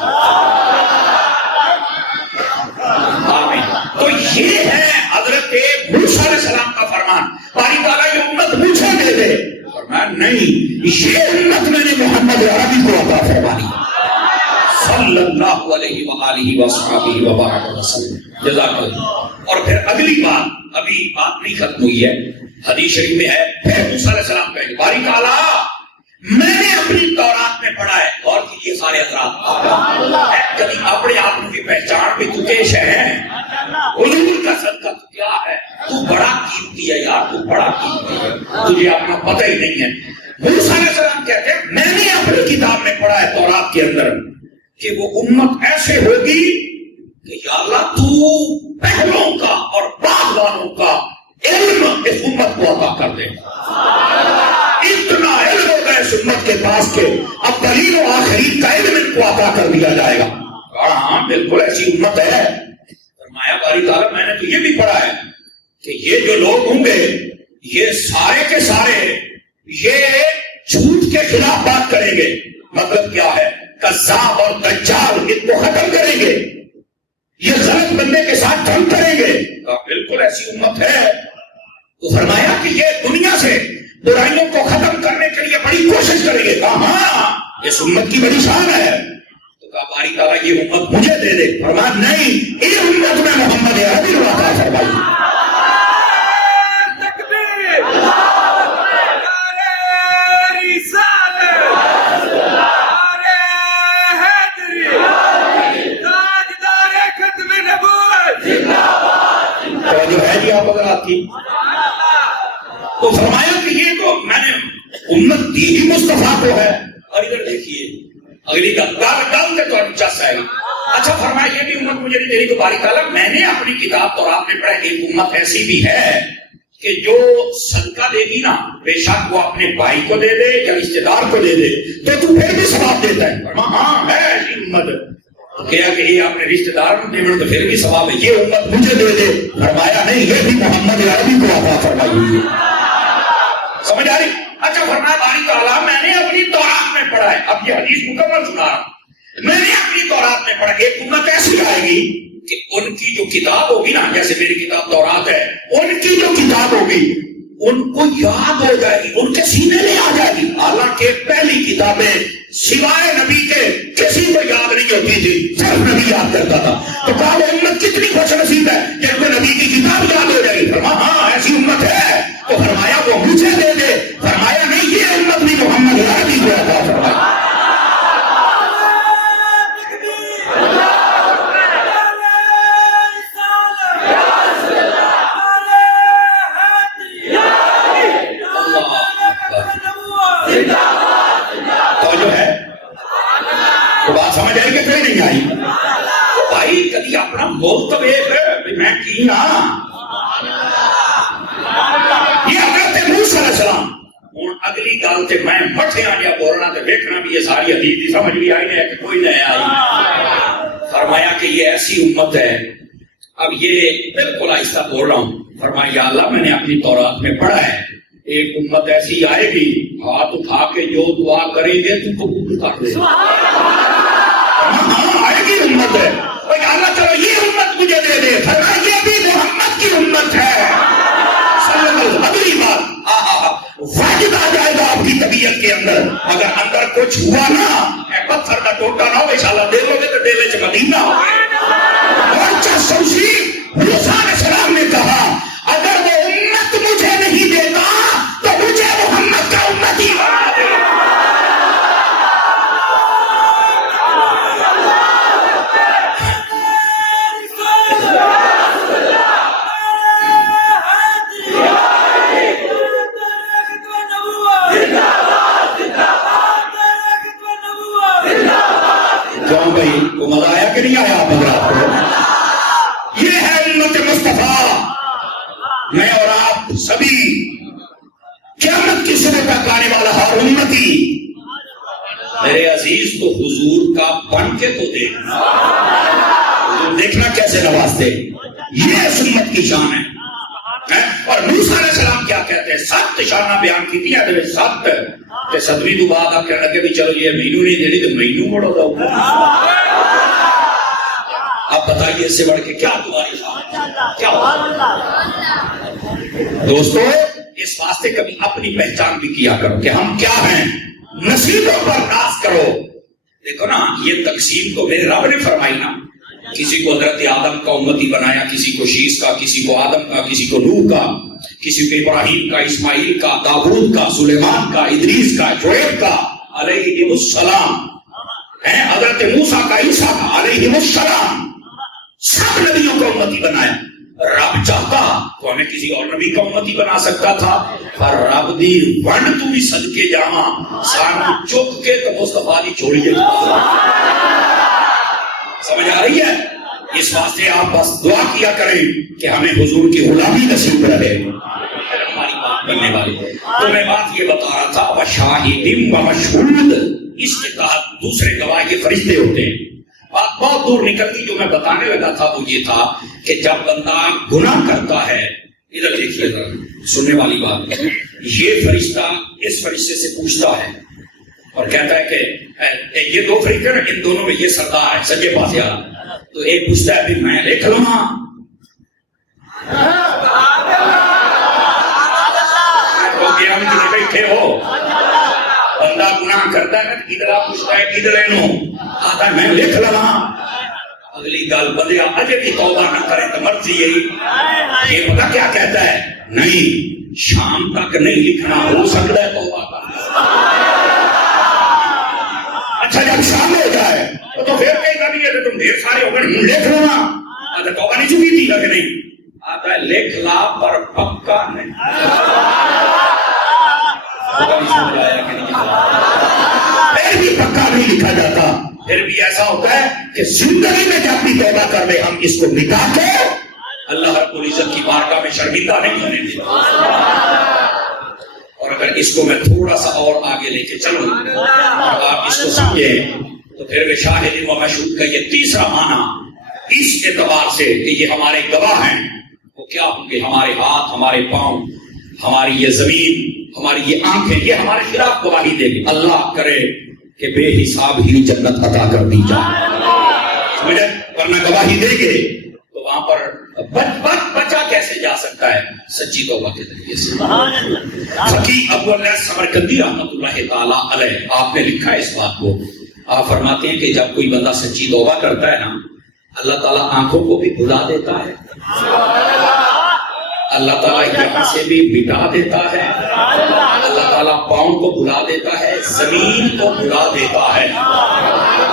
آمین۔ تو یہ ہے حضرت موسیٰ علیہ السلام کا فرمان، باری تعالیٰ یہ امت مجھے دے دے، فرمایا نہیں، یہ امت میں نے محمد عربی کو عطا فرمانی صلی اللہ علیہ وآلہ وصحبہ وبارک وسلم، جزاک اللہ۔ اور پھر اگلی بات، ابھی بات نہیں ختم ہوئی ہے، حدیث شریف میں ہے، پھر موسیٰ علیہ السلام کہے باری تعالیٰ میں نے اپنی تورات میں پڑھا ہے، اور کیجئے سارے حضرات، کبھی اپنے آپ کی پہچان بھی تو کیش ہے، حضور کا صدقہ تو کیا ہے، تو بڑا قیمتی ہے یار، تو بڑا قیمتی ہے، تجھے اپنا پتہ ہی نہیں ہے۔ موسیٰ علیہ السلام کہتے ہیں میں نے اپنی کتاب میں پڑھا ہے تورات کے اندر کہ وہ امت ایسے ہوگی کہ یا اللہ تو پہلوں کا اور بعد والوں کا علم اس امت کو عطا کر دے۔ پاس کے اولین و آخرین کا علم ان کو عطا کر دیا جائے گا. ہاں بالکل ایسی امت ہے. فرمایا باری تعالیٰ میں نے تو یہ بھی پڑھا ہے کہ یہ جو لوگ ہوں گے یہ سارے کے سارے یہ جھوٹ کے خلاف بات کریں گے. مطلب کیا ہے؟ کذاب اور دجال ان کو ختم کریں گے, یہ غلط بندے کے ساتھ جنگ کریں گے. بالکل ایسی امت ہے. تو فرمایا کہ یہ دنیا سے برائیوں کو ختم کرنے کے لیے بڑی کوشش کریں گے. کہا ہاں اس امت کی بڑی شان ہے. تو کہا باری تعالیٰ یہ امت مجھے دے دے. فرمایا نہیں, یہ امت میں محمد عربی کو عطا فرمائی. تو فرمایا کہ یہ تو میں نے امت دی ہی مصطفیٰ کو ہے. اور ادھر دیکھیے اگلی گل کے طور چس آئے گی. اچھا فرمایا یہ بھی امت مجھے نہیں دے رہی. تو باری تعالیٰ میں نے اپنی کتاب تو آپ نے پڑھا ایک امت ایسی بھی ہے کہ جو صدقہ دے گی نا بے شک وہ اپنے بھائی کو دے دے یا رشتے دار کو دے دے تو پھر بھی ثواب دیتا ہے. فرمایا ہاں ہے ایسی امت. کیا کہ یہ اپنے رشتے دار کو دے تو پھر بھی ثواب ہے. یہ امت مجھے دے دے. فرمایا نہیں, یہ بھی محمد عربی کو عطا فرمائی ہوئی ہے. سمجھ آ رہی؟ اچھا فرمایا باری تعالیٰ میں نے اپنی تورات میں پڑھا ہے. اب یہ حدیث مکمل سنا رہا ہوں. میں نے اپنی تورات میں پڑھا ایک امت ایسی آئے گی کہ ان کی جو کتاب ہوگی نا, جیسے میری کتاب تورات ہے, ان کی جو کتاب ہوگی ان کو یاد ہو جائے گی, ان کے سینے میں آ جائے گی. حالانکہ پہلی کتابیں سوائے نبی کے کسی کو یاد نہیں ہوتی تھی, صرف نبی یاد کرتا تھا. تو کہا وہ امت کتنی خوش نصیب ہے کہ ان کو نبی کی کتاب یاد ہو جائے گی. فرمایا ہاں ایسی امت ہے. تو فرمایا وہ مجھے دے دے. فرمایا نہیں, یہ امت بھی محمد عربی کو عطا فرمائی. سمجھ آئی کہ کوئی نہیں آئی؟ بھائی کبھی اپنا بول تو ایک ہے میں کی نا. یہ حضرت موسیٰ علیہ السلام ہوں اگلی گل سے میں مٹھے آ گیا بولنا تو دیکھنا بھی یہ ساری حدیث کی سمجھ بھی آئی ہے کہ کوئی نہیں آئی. فرمایا کہ یہ ایسی امت ہے. اب یہ بالکل آہستہ بول رہا ہوں. فرمایا یا اللہ میں نے اپنی تورات میں پڑھا ہے ایک امت ایسی آئے گی ہاتھ اٹھا کے جو دعا کریں گے تم کو قبول کر دے. ہاں آئے گی امت ہے. اللہ چلو یہ امت مجھے دے دے. فرمایا یہ بھی محمد کی امت ہے. اگلی بات واجب آ جائے گا آپ کی طبیعت کے اندر. اگر اندر کچھ ہوا نا پتھر کا ٹوٹا نہ ہو انشاءاللہ دے لو گے تو ڈیلے سے مدینہ ہو. موسیٰ علیہ السلام نے کہا اگر وہ امت مجھے نہیں دیتا تو مجھے محمد کا امتی بنا دے. کیوں بھائی کو مزہ آیا کہ نہیں آیا آپ حضرات کو؟ یہ ہے امت مصطفیٰ. میں اور آپ سبھی قیامت کی صبح تک آنے والا ہر امتی میرے عزیز تو حضور کا بن کے تو دیکھنا. حضور دیکھنا کیسے نوازتے. یہ اس امت کی شان ہے. اور موسیٰ علیہ السلام کیا کہتے ہیں؟ 7 شانہ بیان کی تھی. 7 کہ 7ویں تو بعد آپ کہنے لگے بھی چلو یہ مہینوں نہیں دے رہی تو مہینوں مڑو دو. آپ بتائیے اس سے بڑھ کے کیا تمہاری کیا دوستو. اس واسطے کبھی اپنی پہچان بھی کیا کرو کہ ہم کیا ہیں. نصیبوں پر ناز کرو. دیکھو نا یہ تقسیم تو میرے رب نے فرمائی نا. کسی کو حضرت آدم کا امتی بنایا, کسی کو شیس کا, کسی کو آدم کا, کسی کو نوح کا, کسی کو ابراہیم کا, اسماعیل کا, داؤد کا, سلیمان کا, ادریس کا, شعیب کا علیہم السلام, حضرت موسیٰ کا, عیسیٰ کا علیہم السلام. سب نبیوں کو امتی بنایا. رب چاہتا تو ہمیں کسی اور نبی کا امتی بنا سکتا تھا, پر رب دی ونڈ تو بھی صدقے جاواں سانو چک کے تو مصطفیٰ دی چھوڑیے. سمجھ آ رہی ہے؟ اس واسطے آپ بس دعا کیا کریں کہ ہمیں حضور کی غلامی نصیب رہے. ہماری بات نکلنے والی. تو میں بات یہ بتا رہا تھا وشاہد ومشہود، اس کے تحت دوسرے گواہ کے فرشتے ہوتے ہیں. بات بہت دور نکل گئی. جو میں بتانے لگا تھا وہ یہ تھا کہ جب بندہ گناہ کرتا ہے، ادھر دیکھیے ذرا سننے والی بات، یہ فرشتہ اس فرشتے سے پوچھتا ہے اور کہتا ہے کہ یہ دو فرشتے ہیں، ان دونوں میں یہ سردار ہے سجے پاس یار. تو ایک پوچھتا ہے میں لکھ لوں ہاں، بیٹھے ہو بندہ گناہ کرتا ہے ادھر آپ پوچھتا ہے ادھر آتا ہے میں لکھ لوں. اگلی گل بندیا اجے بھی توبہ نہ کرے تو مرضی یہی. یہ پتا کیا کہتا ہے؟ نہیں شام تک نہیں لکھنا، ہو سکتا ہے توبہ کرنا. اچھا جب شام ہو جائے تو پھر کہیں گا نہیں ہے تم ڈھیر سارے ہو گئے لکھ لو نا. اچھا توبہ نہیں چکی تھی کہ نہیں؟ آتا ہے لکھ لا پر پکا نہیں. پھر بھی پکا نہیں لکھا جاتا. پھر بھی ایسا ہوتا ہے کہ زندگی میں جب بھی توبہ کر لے ہم اس کو مٹا کے اللہ رب العزت کی بارگاہ میں شرمندہ نہیں ہونے دیتے. اور اگر اس کو میں تھوڑا سا اور آگے لے کے چلوں اور آپ اس کو سمجھیں تو پھر وہ شاہد و مشہود کا یہ تیسرا معنی اس اعتبار سے کہ یہ ہمارے گواہ ہیں وہ کیا ہوں گے؟ ہمارے ہاتھ، ہمارے پاؤں، ہماری یہ زمین، ہماری یہ آنکھیں، یہ ہمارے خلاف گواہی دے گی. اللہ کرے کہ بے حساب ہی جنت عطا کر دی جائے. سمجھے؟ ورنہ گواہی دے گے تو وہاں پر بچا کیسے جا سکتا ہے؟ سچی توبہ کے ذریعے سے. فقیہ ابو اللہ سمرقندی رحمۃ اللہ تعالی علیہ آپ نے لکھا ہے اس بات کو. آپ فرماتے ہیں کہ جب کوئی بندہ سچی توبہ کرتا ہے نا، اللہ تعالیٰ آنکھوں کو بھی بھلا دیتا ہے، اللہ تعالیٰ یہاں سے بھی مٹا دیتا ہے، اللہ تعالیٰ پاؤں کو بھلا دیتا ہے، زمین کو بھلا دیتا ہے.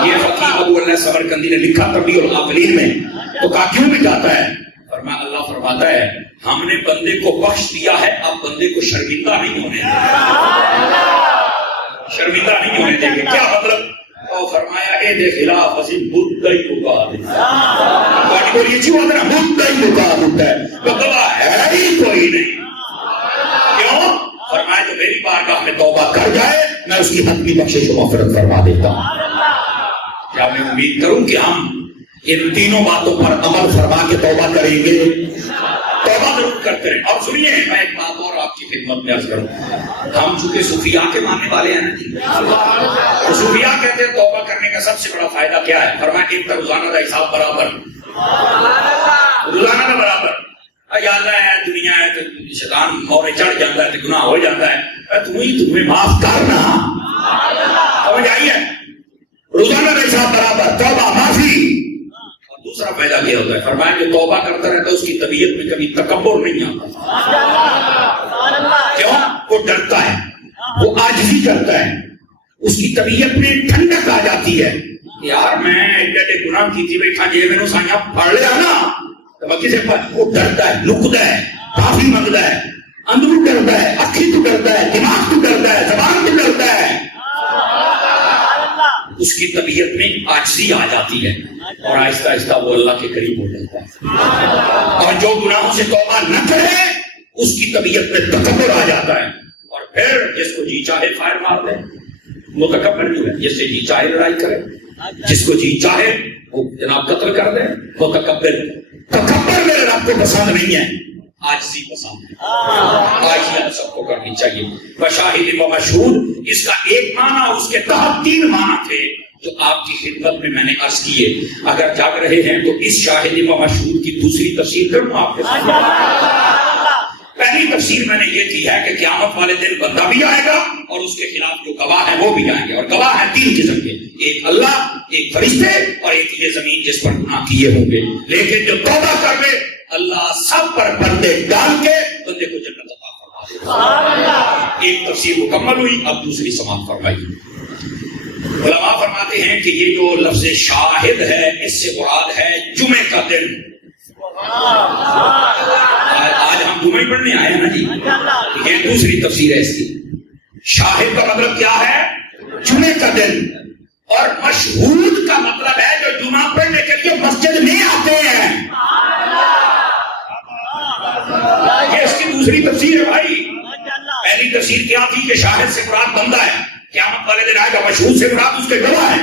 یہ فقیہ ابو اللہ سمرقندی نے لکھا تنبیہ الغافلین میں. تو کہا کیوں مٹاتا ہے؟ اللہ فرماتا ہے ہم نے بندے کو بخش دیا ہے، اب بندے کو شرمندہ نہیں ہونے دیں گے. شرمندہ نہیں ہونے دیں گے. کیا مطلب؟ اور فرمایا اے دے خلاف حسین بدھ ہی بکا دیتا ہے. کو یہ چیز ہوتا ہے نا بدھ ہی بکا دیتا ہے. وہ گواہ ہے ہی کوئی نہیں. کیوں؟ فرمایا جو میری بارگاہ میں توبہ کر جائے میں اس کی حتمی بخشش و مغفرت فرما دیتا ہوں. کیا میں امید کروں کہ ہم ان تینوں باتوں پر عمل فرما کے توبہ کریں گے؟ توبہ ضرور کرتے رہیں. اور سنیے میں ایک بات اور آپ کی خدمت میں عرض کروں. ہم چونکہ صوفیاء کے ماننے والے ہیں تو صوفیاء کہتے ہیں توبہ کرنے کا سب سے بڑا فائدہ کیا ہے؟ فرمایا ایک تو روزانہ کا حساب برابر، روزانہ کا برابر. یا اللہ ہے دنیا ہے تو شیطان مورے چڑھ جاتا ہے تو گناہ ہو جاتا ہے، تمہیں معاف کرنا. سمجھ آئی ہے؟ روزانہ کا حساب برابر، توبہ معافی. دوسرا فائدہ کیا ہوتا ہے؟ فرمایا کہ توبہ کرتا رہتا ہے اس کی طبیعت میں کبھی تکبر نہیں آتا. کیوں؟ وہ ڈرتا ہے، وہ عاجزی کرتا ہے، اس کی طبیعت میں ٹھنڈک آ جاتی ہے. یار میں ایڈے گناہ کی تھی بیٹھا جی میں نے سائیاں پڑھ لیا نا تو کسی وہ ڈرتا ہے، لکتا ہے، معافی مانگتا ہے، اندروں ڈرتا ہے، اکھی تو ڈرتا ہے، دماغ تو ڈرتا ہے، زبان تو ڈرتا ہے. اس کی طبیعت میں عاجزی آ جاتی ہے اور آہستہ آہستہ وہ اللہ کے قریب ہو جاتا ہے. اور جو گناہوں سے توبہ نہ کرے اس کی طبیعت میں تکبر آ جاتا ہے اور پھر جس کو جی چاہے فائر مار دے. متکبر جو ہے جس سے جی چاہے لڑائی کرے، جس کو جی چاہے وہ جناب قتل کر دے. متکبر میرے رب کو پسند نہیں ہے، عاجزی پسند ہے. عاجزی ہم سب کو کرنی چاہیے. وشاہد و مشہود اس کا ایک معنی، اس کے تحت تین معنی تھے جو آپ کی خدمت میں نے عرض کیے. اگر جاگ رہے ہیں تو اس شاہد و مشہود کی دوسری تفسیر کروں آپ کے ساتھ. پہلی تفسیر میں نے یہ کی ہے کہ قیامت والے دن بندہ بھی آئے گا اور اس کے خلاف جو گواہ ہیں وہ بھی آئیں گے. اور گواہ ہیں تین قسم کے، ایک اللہ، ایک فرشتے اور ایک یہ زمین جس پر گناہ کیے ہوں گے. لیکن جو توبہ کر لے اللہ سب پر پردے ڈال کے بندے کو جنت عطا فرما دے. ایک تفسیر مکمل ہوئی. اب دوسری سماعت فرمائیے. علماء فرماتے ہیں کہ یہ جو لفظ شاہد ہے اس سے مراد ہے جمعے کا دن. آج ہم جمعے پڑھنے آئے ہیں نا جی، یہ دوسری تفسیر ہے اس کی. شاہد کا مطلب کیا ہے؟ جمعے کا دن. اور مشہود کا مطلب ہے جو جمعہ پڑھنے کے لیے مسجد میں آتے ہیں. یہ اس کی دوسری تفسیر ہے بھائی. پہلی تفسیر کیا تھی کہ شاہد سے مراد بندہ ہے، قیامت والے دن آئے گا، مشہود سے مراد اس کے گواہ ہے۔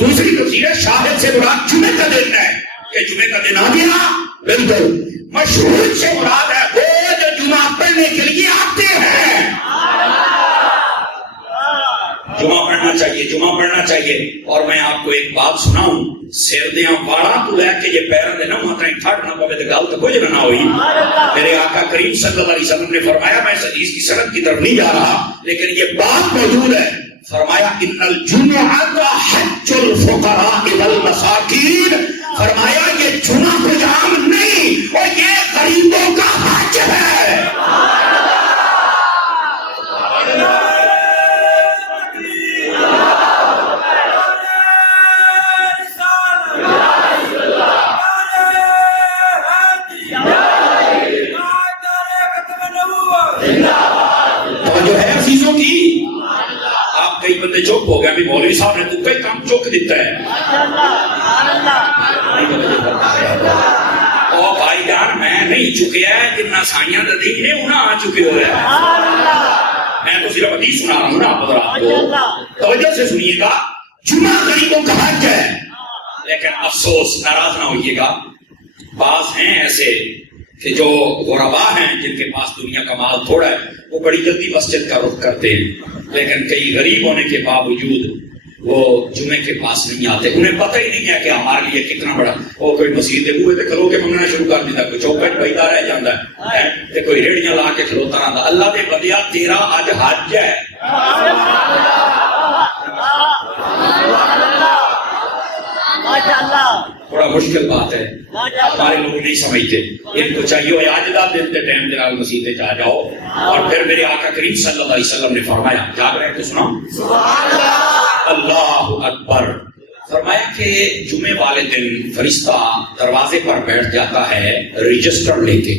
دوسری تفسیر ہے شاہد سے مراد جمعے کا دن ہے کہ جمعے کا دن آ گیا، بالکل۔ مشہود سے مراد ہے وہ جو جمعہ پڑھنے کے لیے آتے ہیں۔ جمعہ پڑھنا چاہیے، جمعہ پڑھنا چاہیے۔ اور میں آپ کو ایک بات سناؤں، سردیاں پاڑا تو لے کے یہ پیروں دے نہ ماتریں تھٹ نہ پوے تے گل تو کچھ نہ ہوئی۔ میرے آقا کریم صلی اللہ علیہ وسلم نے فرمایا، میں اس حدیث کی سند کی طرف نہیں جا رہا لیکن یہ بات موجود ہے، فرمایا ان الجمعۃ حج الفقراء والمساکین، فرمایا یہ جمعہ کوئی عام نہیں اور یہ غریبوں کا حج ہے۔ جو ہے عزیزوں کی، آپ کئی بندے چپ ہو گئے، ابھی مولوی صاحب نے تو کئی کام چک دیتا ہے۔ او بھائی جان میں نہیں چکیا ہے، جنہ سائیاں دا دین ہے انہاں آ چکے ہوئے ہیں۔ میں تو صرف حدیث سنا رہا ہوں نا آپ کو، توجہ سے سنیے گا۔ جمعہ غریبوں کا حج ہے، لیکن افسوس ناراض نہ ہوئیے گا، بعض ہیں ایسے کہ جو غربا ہیں جن کے پاس دنیا کا مال تھوڑا ہے، وہ بڑی جلدی مسجد کا رخ کرتے ہیں، لیکن کئی غریب ہونے کے باوجود وہ جمعے کے پاس نہیں آتے۔ انہیں پتہ ہی نہیں ہے کہ ہمارے لیے کتنا بڑا، وہ کوئی مسجد کے بوئے تے کھلو کے منگنا شروع کر دیتا، کوئی چوکٹ بیٹھا رہ جاتا ہے تے کوئی ریڑیاں لا کے کھلوتا رہتا۔ اللہ دے بندیا تیرا اج حج ہے۔ بڑا مشکل بات ہے، ہمارے لوگ نہیں سمجھتے۔ ان کو چاہیے آج دا دن تے ٹائم دے نال مسجد تے آ جاؤ۔ اور پھر میرے آقا کریم صلی اللہ علیہ وسلم نے فرمایا، جاگ رہے تو سنو، اللہ اکبر، فرمایا کہ جمعے والے دن فرشتہ دروازے پر بیٹھ جاتا ہے رجسٹر لے کے۔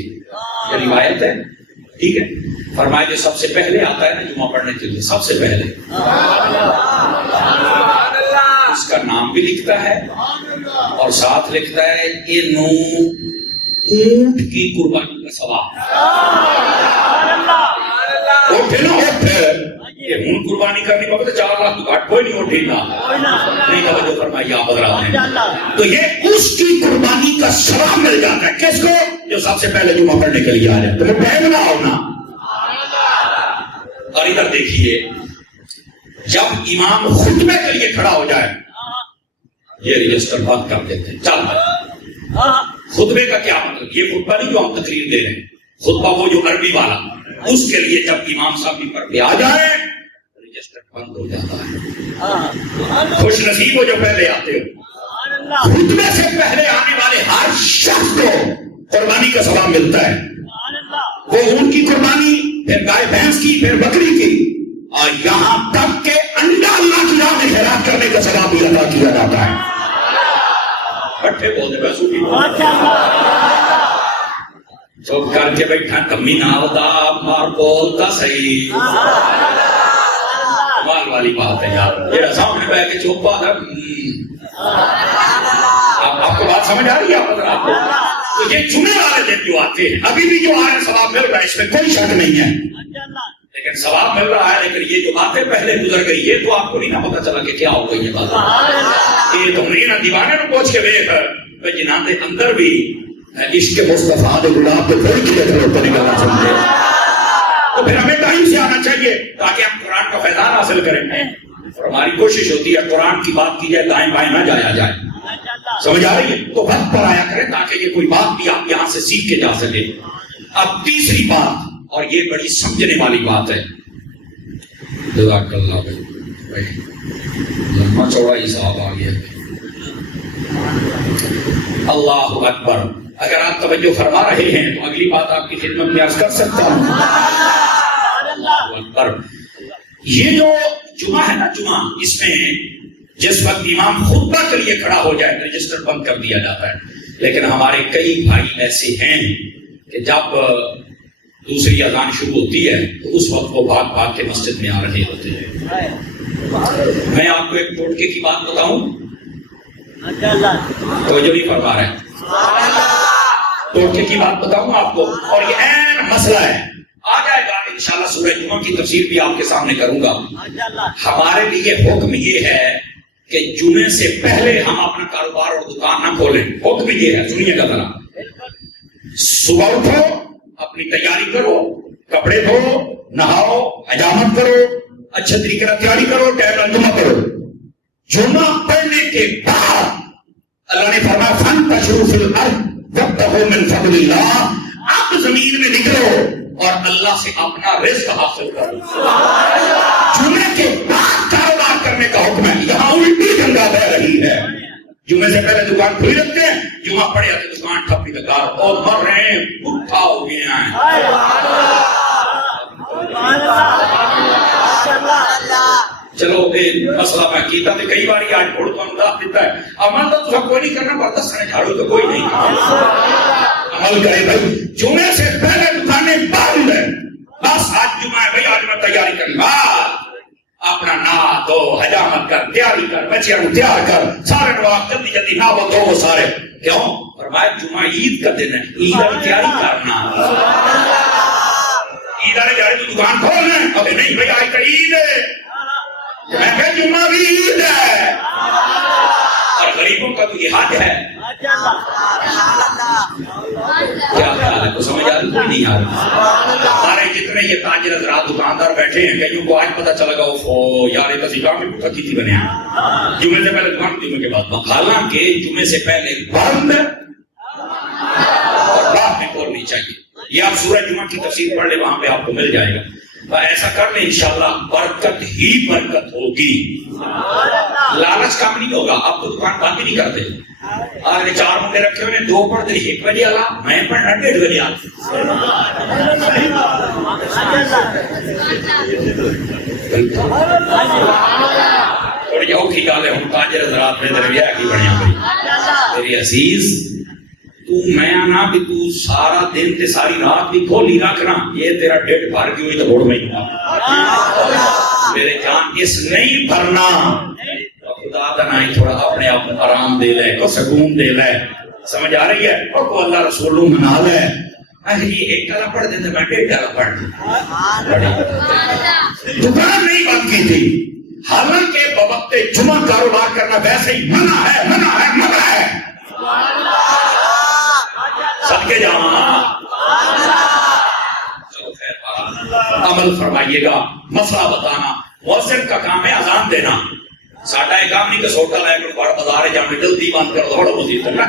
یہ روایت ہے، ٹھیک ہے۔ فرمایا جو سب سے پہلے آتا ہے نا جمعہ پڑھنے کے لیے، سب سے پہلے اس کا نام بھی لکھتا ہے اور ساتھ لکھتا ہے اونٹ کی قربانی کا ثواب۔ اٹھے نا اٹھے، یہ اونٹ قربانی کرنی پڑے تو 4 لاکھ گھٹ کوئی نہیں اٹھے گا، نہیں توجہ فرمائی آپ حضرات نے۔ تو یہ اس کی قربانی کا ثواب مل جاتا ہے، کس کو؟ جو سب سے پہلے جمعہ پڑھنے کے لیے آ جائے۔ تمہیں ٹائم نہ ہونا۔ اور ادھر دیکھیے، جب امام خطبے کے لیے کھڑا ہو جائے یہ رجسٹر بند کر دیتے ہیں، چل خطبے کا کیا مطلب؟ یہ خطبہ نہیں جو ہم تقریر دے رہے ہیں، خطبہ وہ جو عربی والا، اس کے لیے جب امام صاحب ممبر پہ آ جائے رجسٹر بند ہو جاتا ہے۔ خوش نصیب ہو جو پہلے آتے ہو۔ خطبے سے پہلے آنے والے ہر شخص کو قربانی کا ثواب ملتا ہے، وہ اونٹ کی قربانی، پھر گائے بھینس کی، پھر بکری کی، اور یہاں تک کہ انڈا اللہ کی راہ میں خیرات کرنے کا ثواب بھی ادا کیا جاتا ہے۔ بٹھے بولتے پیسوں کی چوک کر کے بیٹھا کمی نہ ہوتا مار بولتا صحیح، کمال والی بات ہے یار۔ یہ سامنے بیٹھ کے چوک پا آپ کو بات سمجھ آ رہی ہے آپ کو؟ تو یہ جمعے والے دن جو آتے ہیں، ابھی بھی جو آ رہے ثواب مل رہا ہے، اس میں کوئی شک نہیں ہے، لیکن ثواب مل رہا ہے۔ لیکن یہ جو باتیں پہلے گزر گئی، یہ تو آپ کو نہیں نہ پتا چلا کہ کیا ہو گئی یہ بات۔ یہ تو نہیں نہ دیوانے کو پوچھ کے دیکھ جنہاں دے اندر بھی عشق مصطفیٰ دے گلاب پہ پھر کی ضرورت نہیں کرنا چاہیے، تو پھر ہمیں ٹائم سے آنا چاہیے تاکہ ہم قرآن کا فیضان حاصل کریں۔ اور ہماری کوشش ہوتی ہے قرآن کی بات کی جائے، دائیں بائیں نہ جایا جائے، سمجھ آ رہی ہے؟ تو وقت پر آیا کریں تاکہ یہ کوئی بات بھی آپ یہاں سے سیکھ کے جا سکے۔ اب تیسری بات، اور یہ بڑی سمجھنے والی بات ہے، جزاک اللہ بھائی، لمبا چوڑا ہی صاحب آ گیا۔ اللہ اکبر، اگر آپ توجہ فرما رہے ہیں تو اگلی بات آپ کی خدمت میں عرض کر سکتا ہوں۔ اللہ اکبر، یہ جو جمعہ ہے نا، جمعہ، اس میں جس وقت امام خطبہ کے لیے کھڑا ہو جائے رجسٹر بند کر دیا جاتا ہے، لیکن ہمارے کئی بھائی ایسے ہیں کہ جب دوسری اذان شروع ہوتی ہے تو اس وقت وہ بھاگ بھاگ کے مسجد میں آ رہے ہوتے ہیں۔ میں آپ کو ایک ٹوٹکے کی بات بتاؤں، تو جو نہیں فرما رہے، ٹوٹکے کی بات بتاؤں آپ کو، اور یہ اہم مسئلہ ہے، آ جائے گا انشاءاللہ سورہ جمعہ کی تفسیر بھی آپ کے سامنے کروں گا. ہمارے لیے حکم یہ ہے کہ جمعے سے پہلے ہم اپنا کاروبار اور دکان نہ کھولیں. حکم یہ ہے, سنیے گا ذرا. صبح اٹھو, اپنی تیاری کرو, کپڑے دھو, نہاؤ, حجامت کرو, اچھے طریقے سے تیاری کرو, ٹائم جمعہ کرو. جمعہ پڑھنے کے بعد اللہ نے فرمایا فانتشروا فی الارض وابتغوا من فضل اللہ. آپ زمین میں نکلو اور اللہ سے اپنا رزق حاصل کرو. جمعے کے بعد کاروبار کرنے کا حکم ہے. یہاں الٹی گنگا بہ رہی ہے. جمعے سے پہلے دکان کھلی رکھتے ہیں, جمعہ پڑے آتے دکان ٹھپی لگا اور مر رہے ہیں, بھوکا ہو گئے ہیں. چلو مسئلہ میں کیتا تو کئی بار آج بڑھ تو انداز دیتا ہے. عمل تو سب کوئی نہیں کرنا پڑتا, سنے جھاڑو تو کوئی نہیں. عمل کرے بھائی. جمعے سے پہلے دکانیں بند ہیں. بس آج جمعہ ہے بھائی, آج میں تیاری کروں گا. اپنا نہا دو, حجامت کر, تیاری کر, بچیاں کو تیار کر, سارے نواز جلدی جلدی نہ وہ دو وہ سارے. کیوں؟ فرمایا جمعہ عید کا دن ہے, عید کی تیاری کرنا. عید والے جائے تو دکان کھول لیں. ابھی نہیں بھائی آج کا عید ہے. میں کہ جمعہ بھی عید ہے اور غریبوں کا تو یہ حج ہے. کیا خیال ہے, کو سمجھ آ رہی کوئی نہیں آ رہی؟ ہمارے جتنے یہ تاجر حضرات دکاندار بیٹھے ہیں, کئیوں کو آج پتا چلا گا او یار یہ تو کام میں کی تھی بنے ہیں. جمعے سے پہلے دکان, جمعے کے بعد. حالانکہ جمعے سے پہلے بند اور رات میں کھولنی چاہیے. یہ آپ سورہ جمعہ کی تفسیر پڑھ لیں, وہاں پہ آپ کو مل جائے گا. ایسا کر لیں انشاءاللہ برکت ہی برکت ہوگی. لالچ کام نہیں ہوگا. آپ کو دکان بند نہیں کرتے. آج 4 منڈے رکھے ہوئے, 2 پڑھ دے, 1 بجے آلا, میں پڑھنا 1:30 بجے آلا. تھوڑی اوکھی گال ہے, ہم تاجر حضرات میں در گیا کی بڑھیا بھائی. میری عزیز تو میں آنا بھی تو سارا دن تے ساری رات بھی کھولی رکھنا, یہ تیرا ڈیٹ بھر کی ہوئی تو بوڑ میں ہی میرے جان اس نہیں بھرنا. خدا دنائی تھوڑا اپنے آپ کو آرام دے لے, کو سکون دے لے. سمجھ آ رہی ہے؟ اور کو اللہ رسولوں منا لے. یہ 1 ڈالا پڑھ دیتے, میں 1.5 ڈالا پڑھ. دکان نہیں بند کی تھی, حالانکہ بوقت جمعہ کاروبار کرنا ویسے ہی منع ہے, منع ہے, منع ہے. سب کے جہاں عمل فرمائیے گا. مسئلہ بتانا, مؤذن کا کام ہے اذان دینا. ساڈا ایک کام نہیں کہ سوٹا لے کر بڑا بازار جانے جلدی بند کر دوڑو مزید کرنا.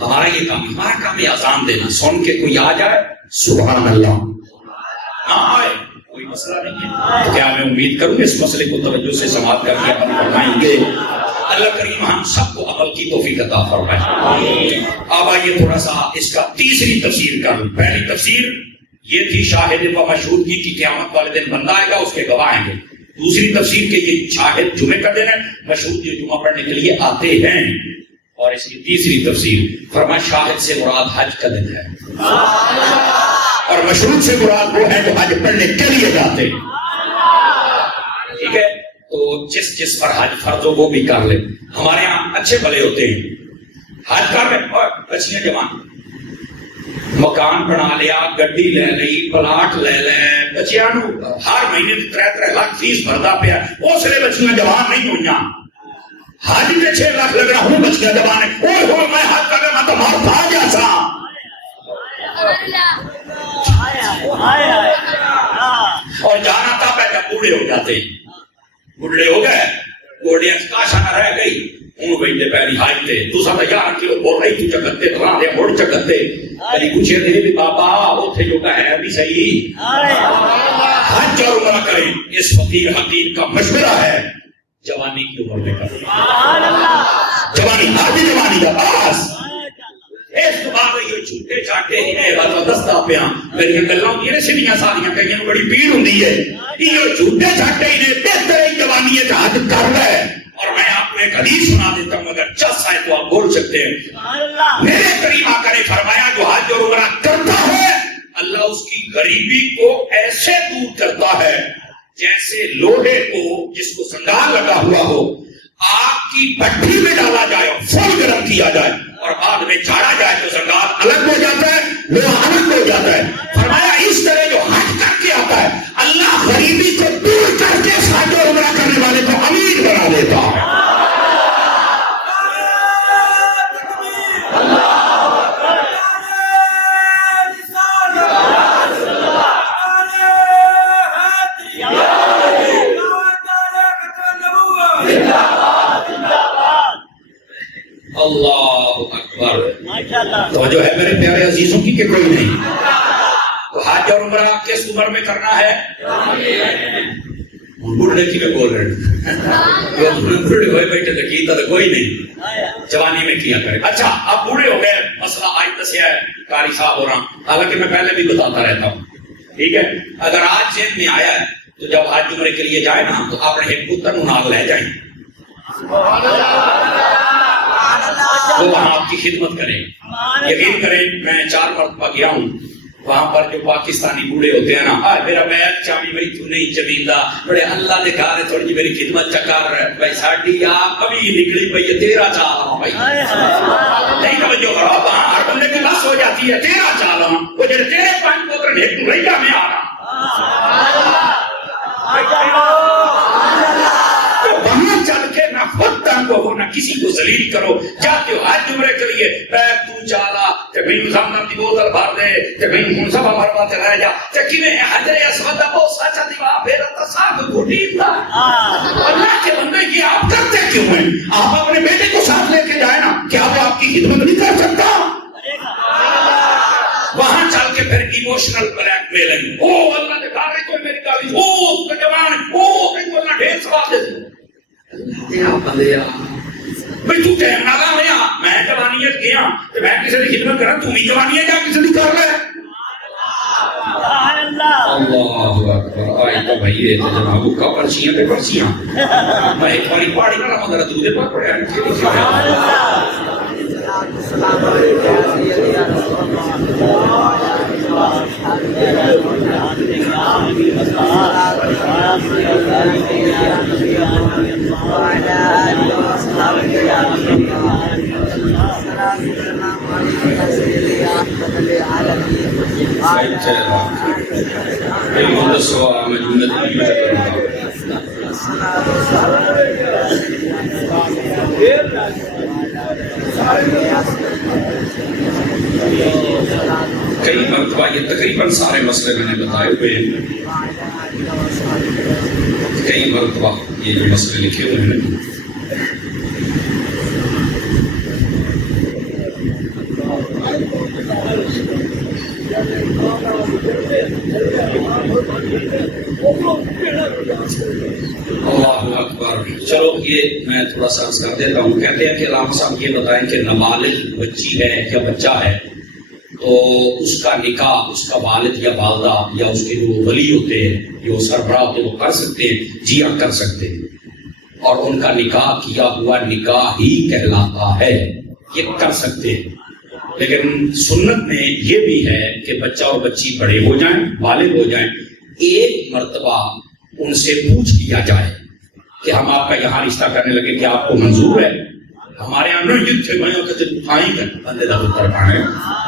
ہمارا یہ کام, ہمارا کام ہے اذان دینا. سن کے کوئی آ جائے سبحان اللہ, نہ آئے کوئی مسئلہ نہیں ہے. کیا میں امید کروں گی اس مسئلے کو توجہ سے سماعت کر کے عمل فرمائیں گے. اللہ کریم ہم سب کو عمل کی توفیق عطا فرمائے. اب آئیے تھوڑا سا اس کا تیسری تفسیر کر لوں. پہلی تفسیر یہ تھی شاہد و مشہود کی قیامت والے دن بندہ آئے گا, اس کے گواہ ہیں گے. دوسری تفسیر کہ یہ شاہد جمعے کا دن ہے, مشہود جو جمعہ پڑھنے کے لیے آتے ہیں. اور اس کی تیسری تفسیر فرمایا شاہد سے مراد حج کا دن ہے اور مشہود سے مراد وہ ہے جو حج پڑھنے کے لیے جاتے ہیں. ٹھیک ہے, تو جس جس پر حج فرض ہو وہ بھی کر لے. ہمارے یہاں اچھے بھلے ہوتے ہیں, حج کر لیں اور بچیاں جوان مکان بنا لیا, گڈی لے لی, پلاٹ لے لے, بچیاں ہر مہینے 3 لاکھ فیس بھردا پیا. اس لیے بچیاں جوان نہیں ہوئی. حج میں 6 لاکھ لگ رہا ہوں, بچیاں جوان ہے. میں حج کر میں تو مار تھا جیسا. اور جانا تھا پہ بوڑھے ہو جاتے ہیں, بڑھے ہو گئے, گوڑیاں کاشا نہ رہ گئی. ہوں بھائی پہلی حج تے دوسرا تو 11 کلو بول رہی تو چکتے بنا دیا مڑ چکتے کبھی پوچھے تھے بھی بابا اتنے جو ہے بھی صحیح حج اور عمرہ کریں. اس فقیر حقیر کا مشورہ ہے جوانی کی عمر میں کریں. جوانی آدھی جوانی کا پاس اس تو بعد یہ چھوٹے چھاٹے انہیں زبردست پیا میری گلاں یہ سیدھیاں ساریاں کئیاں نوں بڑی پیڑ ہوندی ہے. یہ چھوٹے چھاٹے انہیں بہتر جوانی ہے حج کر لے. اور میں آپ کو ایک حدیث سنا دیتا ہوں, اگر 10 آئے تو آپ بول سکتے ہیں. میرے کریم آقا نے فرمایا جو حج اور عمرہ کرتا ہے اللہ اس کی غریبی کو ایسے دور کرتا ہے جیسے لوہے کو جس کو سنگار لگا ہوا ہو آگ کی بھٹی میں ڈالا جائے اور فل گرم کیا جائے اور بعد میں جھاڑا جائے تو سنگار الگ ہو جاتا ہے, لوہا الگ ہو جاتا ہے. فرمایا اس طرح جو حج کر کے کہ کوئی نہیں؟ تو حج اور عمرہ کس عمر میں کرنا ہے؟ بوڑھے کی میں بول رہے بوڑھے ہوئے بیٹھے تو کیتا تو کوئی نہیں، جوانی میں کیا کرے۔ اچھا اب بوڑھے ہو گئے، مسئلہ آج دسیا ہے، قاری صاحب ہو رہا، حالانکہ میں پہلے بھی بتاتا رہتا ہوں، ٹھیک ہے؟ اگر آج ذہن میں آیا ہے تو جب حج عمرے کے لیے جائے نا تو اپنے ایک پتر نال لے جائیں، وہ وہاں آپ کی خدمت کریں۔ یقین کریں میں 4 مرتبہ گیا ہوں، وہاں پر جو پاکستانی بوڑھے ہوتے ہیں نا، میرا بیت چامی میری تو نہیں چمیندہ، بڑے اللہ نے کہا ہے تھوڑی جی میری خدمت چکر رہے بھائی ساڑھی آپ ابھی نکلی بھائی 13 چال رہا ہوں بھائی نہیں توجہ کرو، وہاں ہر بندے کی بس ہو جاتی ہے 13 چال ہوں، وہ جڑے تیرے 5 پوتر ڈھیک تو رہیگا میں آ رہا وہاں چل کے نہ خود تنگ ہو نہ کسی کو ذلیل کرو۔ جاتے ہو حج عمرے کے لیے بیگ تو چالا تے بھئی مزامن دی بوتل بھر دے تے بھئی منصفہ مروا تے رہ جا تے کیویں حجر اسود دا بہت سچا دیوا پھر تا ساتھ گھٹیتا۔ اللہ کے بندے یہ آپ کرتے کیوں ہیں؟ آپ اپنے بیٹے کو ساتھ لے کے جائیں نا، کیا وہ آپ کی خدمت نہیں کر سکتا؟ وہاں چل کے پھر ایموشنل بلیک میلنگ، او اللہ نے کہا ہے کوئی میری گالی، او تو جوان، او تو اللہ ڈھیر ثواب دے دے۔ اللہ بندے بھئی تو ٹائم نہ لا ہویا، میں جوانیت گیا تو میں کسی کی خدمت کرا، تم ہی جوانیت جا کسی کی کر رہے اللہ اکبر۔ آئی تو بھائی رہے تھے جناب کا پرچیاں پہ پرچیاں، میں ایک باری پاڑی نہ رہا مدرہ دودے پر پڑے السلام کئی مرتبہ یہ تقریباً سارے مسئلے میں نے بتائے ہوئے ہیں، کئی مرتبہ یہ جو مسئلے لکھے ہوئے ہیں اللہ اکبر۔ چلو یہ میں تھوڑا سا عرض کر دیتا ہوں۔ کہتے ہیں کہ علامہ صاحب یہ بتائیں کہ نابالغ بچی ہے یا بچہ ہے تو اس کا نکاح اس کا والد یا والدہ یا اس کے جو ولی ہوتے ہیں جو سربراہ ہوتے ہیں وہ کر سکتے ہیں؟ جی ہاں کر سکتے ہیں، اور ان کا نکاح کیا ہوا نکاح ہی کہلاتا ہے، یہ کر سکتے ہیں۔ لیکن سنت میں یہ بھی ہے کہ بچہ اور بچی بڑے ہو جائیں، بالغ ہو جائیں، ایک مرتبہ ان سے پوچھ لیا جائے کہ ہم آپ کا یہاں رشتہ کرنے لگے کہ آپ کو منظور ہے؟ ہمارے یہاں یہ تھے میں کہ اٹھائیں گے بندے دا پتر پانے،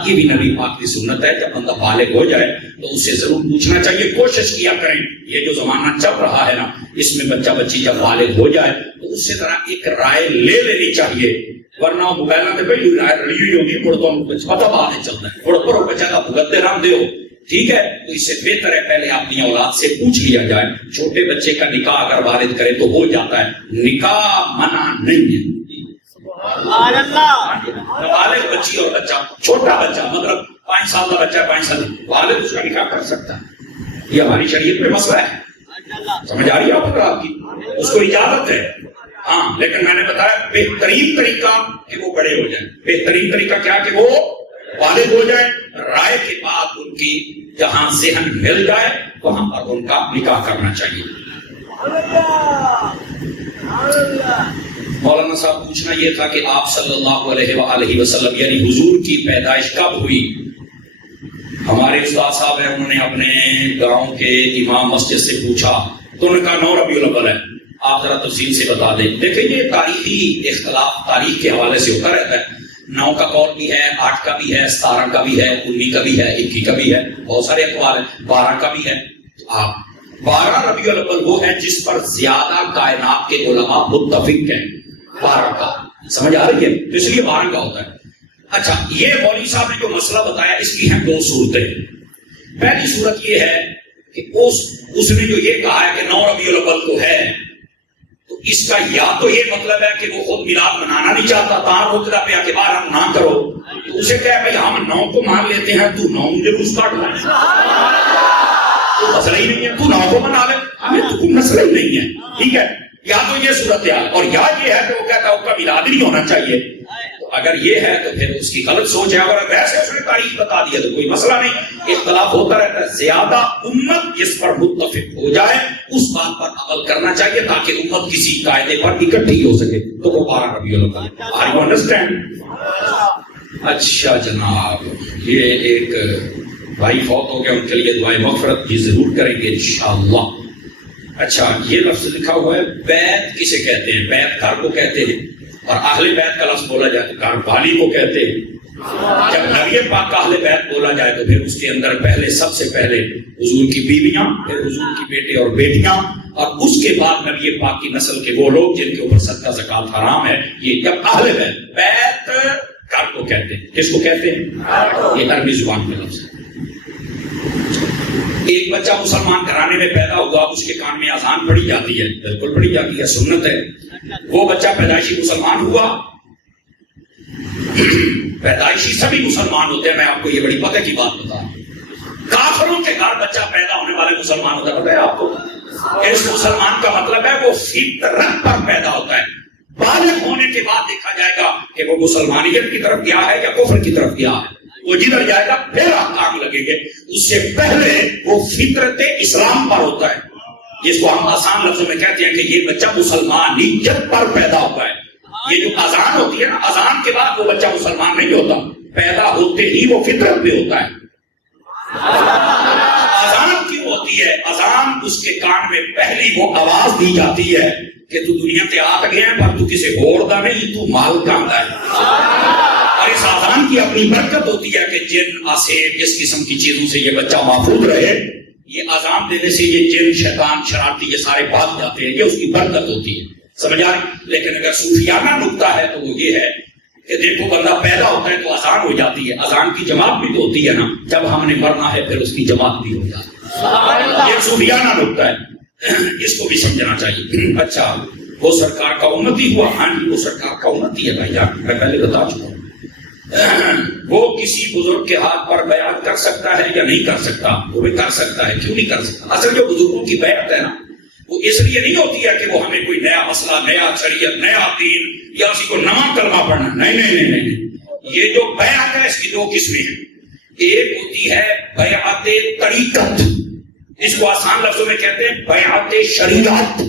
یہ بھی نبی پاک کی سنت ہے۔ جب بندہ بالغ ہو جائے تو اس سے ضرور پوچھنا چاہیے، کوشش کیا کریں۔ یہ جو زمانہ چل رہا ہے نا، اس میں بچہ بچی جب بالغ ہو جائے تو اس سے ذرا ایک رائے لے لینی چاہیے، ورنہ موبائل نہ پہلی رائے رلی ہوئی ہوگی، مڑ تو پتہ بعد نہیں چلتا ہے، مڑ پر بچہ کا بھگتے رام دے ہو، ٹھیک ہے؟ تو اس سے بہتر ہے پہلے اپنی اولاد سے پوچھ لیا جائے۔ چھوٹے بچے کا نکاح اگر والد کرے تو ہو جاتا ہے، نکاح منع نہیں ہے۔ بالغ بچی اور بچہ، چھوٹا بچہ مطلب 5 سال کا بچہ، 5 سال والد اس کا نکاح کر سکتا ہے، یہ ہماری شریعت میں مسئلہ ہے، سمجھ آ رہی ہے آپ کی؟ اس کو اجازت ہے، ہاں، لیکن میں نے بتایا بہترین طریقہ کہ وہ بڑے ہو جائیں۔ بہترین طریقہ کیا کہ وہ والد ہو جائیں، رائے کے بعد ان کی جہاں ذہن مل جائے وہاں پر ان کا نکاح کرنا چاہیے۔ مولانا صاحب پوچھنا یہ تھا کہ آپ صلی اللہ علیہ وآلہ وسلم یعنی حضور کی پیدائش کب ہوئی؟ ہمارے استاد صاحب ہیں، انہوں نے اپنے گاؤں کے امام مسجد سے پوچھا تو انہوں نے کہا 9 ربیع الاول ہے۔ آپ ذرا تفصیل سے بتا دیں۔ دیکھیں یہ تاریخی اختلاف تاریخ کے حوالے سے ہوتا رہتا ہے، 9 کا قول بھی ہے، 8 کا بھی ہے، 17 کا بھی ہے، 19 کا بھی ہے، 21 کا بھی ہے، بہت سارے اقوال ہیں، 12 کا بھی ہے۔ آپ 12 ربیع الاول وہ ہے جس پر زیادہ کائنات کے علماء متفق ہیں، 12 کا، سمجھ آ رہی ہے؟ تو اس لیے 12 کا ہوتا ہے۔ اچھا، یہ مولوی صاحب نے جو مسئلہ بتایا اس کی ہیں 2 صورتیں۔ پہلی صورت یہ ہے کہ اس نے جو یہ کہا ہے کہ 9 ربیع الاول کو ہے، تو اس کا یا تو یہ مطلب ہے کہ وہ خود میلاد منانا نہیں چاہتا، تاں روکتا پیا کہ بار ہم نہ کرو، تو اسے کہے بھائی ہم 9 کو مان لیتے ہیں، تو 9 جلوس کاٹ لے، تو مسئلہ ہی نہیں ہے، تو 9 کو منا لے، ہمیں تو کوئی مسئلہ ہی نہیں ہے، ٹھیک ہے؟ یا تو یہ صورتحال، اور یا یہ ہے کہ وہ کہتا ہے اس کا میلاد نہیں ہونا چاہیے. تو اگر یہ ہے تو پھر اس کی غلط سوچ ہے، اور ویسے اس نے تاریخ بتا دیا تو کوئی مسئلہ نہیں. اختلاف ہوتا رہتا ہے، زیادہ امت جس پر متفق ہو جائے اس بات پر عمل کرنا چاہیے تاکہ امت کسی قاعدے پر اکٹھی ہو سکے. تو وہ 12 ربیع الاول. Are you understand? اچھا جناب، یہ ایک بھائی فوت ہو گیا، ان کے لیے دعائیں مغفرت بھی ضرور کریں گے انشاءاللہ. اچھا، یہ لفظ لکھا ہوا ہے، بیت کسے کہتے ہیں؟ بیت گھر کو کہتے ہیں، اور اہل بیت کا لفظ بولا جائے تو گھر والی کو کہتے ہیں. جب نبی پاک کا اہل بیت بولا جائے تو پھر اس کے اندر پہلے سب سے پہلے حضور کی بیویاں، پھر حضور کی بیٹے اور بیٹیاں، اور اس کے بعد نبی پاک کی نسل کے وہ لوگ جن کے اوپر صدقہ زکوٰۃ حرام ہے. یہ جب اہل بیت، بیت گھر کو کہتے ہیں. کس کو کہتے ہیں؟ یہ عربی زبان میں لفظ ہے. ایک بچہ مسلمان گھرانے میں پیدا ہوا، اس کے کان میں اذان پڑھی جاتی ہے، بالکل پڑھی جاتی ہے، سنت ہے. وہ بچہ پیدائشی مسلمان ہوا. پیدائشی سبھی مسلمان ہوتے ہیں، میں آپ کو یہ بڑی پتہ کی بات بتا رہا ہوں. کافروں کے گھر بچہ پیدا ہونے والے مسلمان ہوتا ہے، پتہ ہے آپ کو؟ اس مسلمان کا مطلب ہے وہ فطرت پر پیدا ہوتا ہے. بالغ ہونے کے بعد دیکھا جائے گا کہ وہ مسلمانیت کی طرف گیا ہے یا کفر کی طرف گیا ہے. وہ جدھر جائے گا پھر احکام لگیں گے، اس سے پہلے وہ فطرت اسلام پر ہوتا ہے، جس کو ہم آسان لفظوں میں کہتے ہیں کہ یہ بچہ مسلمانیت پر پیدا ہوتا ہے. یہ جو اذان ہوتی ہے نا، اذان کے بعد وہ بچہ مسلمان نہیں ہوتا، پیدا ہوتے ہی وہ فطرت میں ہوتا ہے. اذان کیوں ہوتی ہے؟ اذان اس کے کان میں پہلی وہ آواز دی جاتی ہے کہ تو دنیا تے آ گیا ہے پر تو کسی اور دا نہیں، تو مال کا آتا ہے. اور اس اذان کی اپنی برکت ہوتی ہے کہ جن آسیب اس قسم کی چیزوں سے یہ بچہ محفوظ رہے. یہ اذان دینے سے یہ جن، شیطان، شرارتی یہ سارے بھاگ جاتے ہیں، یہ اس کی برکت ہوتی ہے. سمجھ آ رہی؟ لیکن اگر صوفیانہ نکتہ ہے تو وہ یہ ہے کہ دیکھو بندہ پیدا ہوتا ہے تو اذان ہو جاتی ہے. اذان کی جماعت بھی تو ہوتی ہے نا، جب ہم نے مرنا ہے پھر اس کی جماعت بھی ہو جاتی ہے. یہ صوفیانہ نکتہ ہے، اس کو بھی سمجھنا چاہیے. اچھا، وہ سرکار کا امتی ہوا؟ ہاں جی، وہ سرکار کا امتی ہے بھائی جان، میں پہلے بتا چکا ہوں. وہ کسی بزرگ کے ہاتھ پر بیعت کر سکتا ہے یا نہیں کر سکتا؟ وہ بھی کر سکتا ہے. کیوں نہیں کر سکتا؟ اصل جو بزرگوں کی بیعت ہے نا، وہ اس لیے نہیں ہوتی ہے کہ وہ ہمیں کوئی نیا مسئلہ، نیا شریعت، نیا دین یا اسی کو نواں کلمہ پڑھنا. نہیں نہیں نہیں نہیں. یہ جو بیعت ہے اس کی 2 قسمیں ہیں. ایک ہوتی ہے بیعت طریقت، اس کو آسان لفظوں میں کہتے ہیں بیعت شریعت،